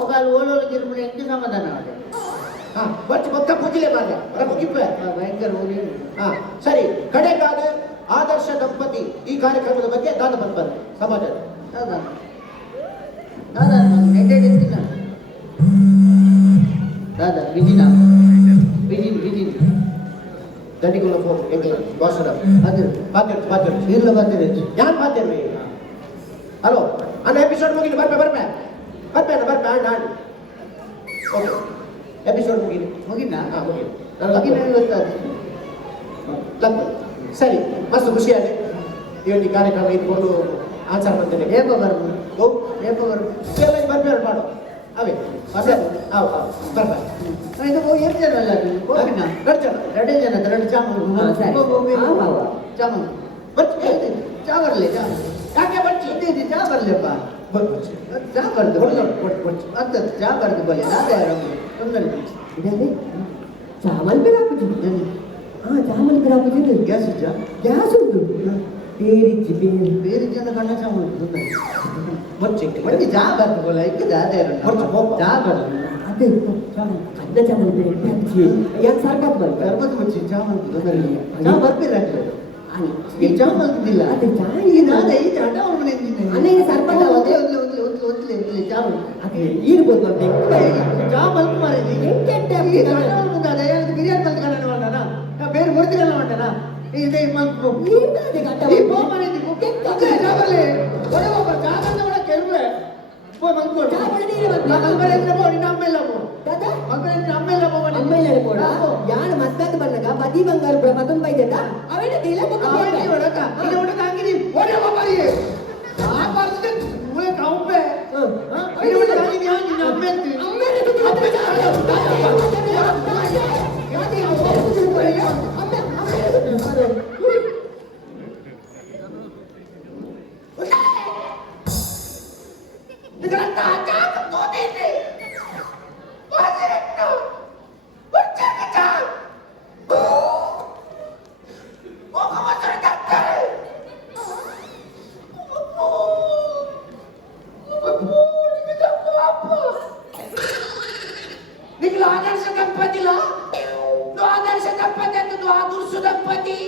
ఒకళ్ళు ఓలోలు గిరుములు ఎంత సమాధానం అంటే ಹಾ ಬಚ್ಚ ಮೊತ್ತ ಪೂಜೆ ಮಾಡ್ಯ ಬರ ಮುಗಿಪ್ಪ ಭయంకರ ఊరి ಹಾ ಸರಿ ಕಡೆಗಾದ ಆದರ್ಶ ದಂಪತಿ ಈ ಕಾರ್ಯಕ್ರಮದ ಬಗ್ಗೆ ದಾದ ಬರ್ತಾರೆ ಸಮಾಜ దాదా దాదా ఎడెట్ ఎత్తినా దాదా బిజినా బిజిన్ ದಂಡಿಗುಲ ಫೋನ್ ಹೆಂಗೆ ಬಾಸರ అదే ಬಾತಿರ್ నీళ్ళ బద్దరే ಯಾನ್ ಬಾತಿರ್ವಿ ಹಲೋ ಅಣ್ಣ ಎಪಿಸೋಡ್ ಮುಗಿಲಿ ಬರ್ಪೆ ಅಣ್ಣ ಓಕೆ ಎಪಿಸೋಡ್ ಮುಗಿಲಿ ముగినా ಹಾ ಮುಗಿಲಿ ముగినా ಗೊತ್ತಾದ ಲಗ್ ಸರಿ ಮಸ್ತ್ ಖುಷಿಯಾಗಿ ಈ ಒಂದು ಕಾರ್ಯಕ್ರಮ ಇಟ್ಕೊಂಡು ಆನ್ಸರ್ ಮಾಡ್ತೇನೆ రేప వరకు ಓ రేప వరకు ಎಲ್ಲ ಬರ್ಪೆ ಮಾಡು ಅವೇ ಅದೇ ಬರ್ಪೆ ಇದು ಏನ್ ಜನ ಅಲ್ಲ ಹೋಗಿನಾ ನಡ್ಚಣ ரெண்டு ஜன ரெண்டு சாமல் சாமல் ಬರ್ತಿ ಚಾವರ್ಲೆ ಯಾಕೆ ಬರ್ತಿ ಇದು ಚಾವರ್ಲೆಪ್ಪ ಬರ್ತಿ ಚಾವರ್ದು ಬರ್ತಿ ಅಂತ ಚಾವರ್ದು ಬಲೆ ನಾದೇ ತೊಂದರೆ ಇದಾನೆ ಚಾಮಲ್ ಬಿರಾಪುಜಿ ಚಾಮಲ್ ಬಿರಾಪುಜಿ ಗ್ಯಾಸ್ ಇಜ್ಜ ಗ್ಯಾಸ್ ಉಂಟು ಬೇರಿಜ್ಜಿ ಬೇರಿ ಬೇರೆ ಜನ ಕಣ್ಣ ಚಾಮಲ್ ತೊಂದರೆ ಬರ್ತಿ ಒಟ್ಟಿ ಚಾ ಬರ್ದು ಬಲೆ ಇಕ್ಕಿದ ಅದೇ ಚಾ ಬರ್ದು ಅದೇ ಅದ್ದ ಚಾಮಲ್ ಬೇರಿ ಯಾಕೆ ಸರ್ಕಾತ್ ಬಂತ ಗರ್ಭದ ಮುಚ್ಚಿ ಚಾಮಲ್ ತೊಂದರೆ ಚಾ ಬರ್ಪಿರಾಗ್ತದೆ ಈ ಈ ಚಾಮಲ್ ದಿಲ್ಲ ಅದೇ ಚಾಯ್ ಇದು ಅದೇ ಈ ಚಾಟ ಅವನೇ ಅನೇ ಸರ್ಪಂಚ ಒತ್ಲೆ ಒತ್ಲೆ ಒತ್ಲೆ ಒತ್ಲೆ ಒತ್ಲೆ ಒತ್ಲೆ ಚಾಮಲ್ ಅದೇ ಇರ್ಬೋದು ಮತ್ತೆ ಚಾಮಲ್ ಮಾರಿದಿ ಎಂಕೆಂಟೆ ಈ ಚಾಮಲ್ ಮುಂದೆ ಅದೇ ಬಿರಿಯಾನಿ ಮಲ್ತ್ ಕಣ್ಣ ಮಾಡ್ತಾನ ಬೇರೆ ಮೂರ್ತಿ ಕಣ್ಣ ಮಾಡ್ತಾನ ಇದೇ ಮಲ್ತ್ ಏನಾದೆ ಗಂಟ ಈ ಪೋ ಮಾರಿದಿ ಒತ್ಲೆ ಚಾಮಲ್ ಒರೆ ಒಬ್ಬ ಚಾಮಲ್ ಒಳ ಕೆಲ್ವೆ ಪೋ ಮಲ್ಕೋ ಚಾಮಲ್ ನೀರು ಬಂತು ಮಲ್ಕಳೆ ಅಂದ್ರೆ ಪೋ ನಿನ್ನ ಅಮ್ಮೆಲ್ಲ ಪೋ ದಾದಾ ಮಲ್ಕಳೆ ಅಂದ್ರೆ ಅಮ್ಮೆಲ್ಲ ಪೋ ಅಮ್ಮಯ್ಯ ಕೂಡ ಯಾರು ಮದ್ದಾದ ಬಂದಾಗ ಬದಿ ಬಂಗಾರ ಕೂಡ ಮತ್ತೊಂದು ಬೈದೆಲ್ಲ ಅವೇನ ದಿಲ ಮುಖ ಅವನೇ ಹೊರಕ ಇದು ಹೊರಕ ಹಂಗಿದಿ ಒರೆ ಬಾಬಾರಿ ಆ ಬರ್ತೆ ಮುಳೆ ಕೌಪೆ ಇದು ಹೊರಕ ಹಂಗಿದಿ ನಿನ್ನ ಅಮ್ಮೆ ಅಂತ నీకు ఆదర్శ దంపతిలో నువ్వు ఆదర్శ దంపతి అంటే నువ్వు ఆదర్శ దంపతి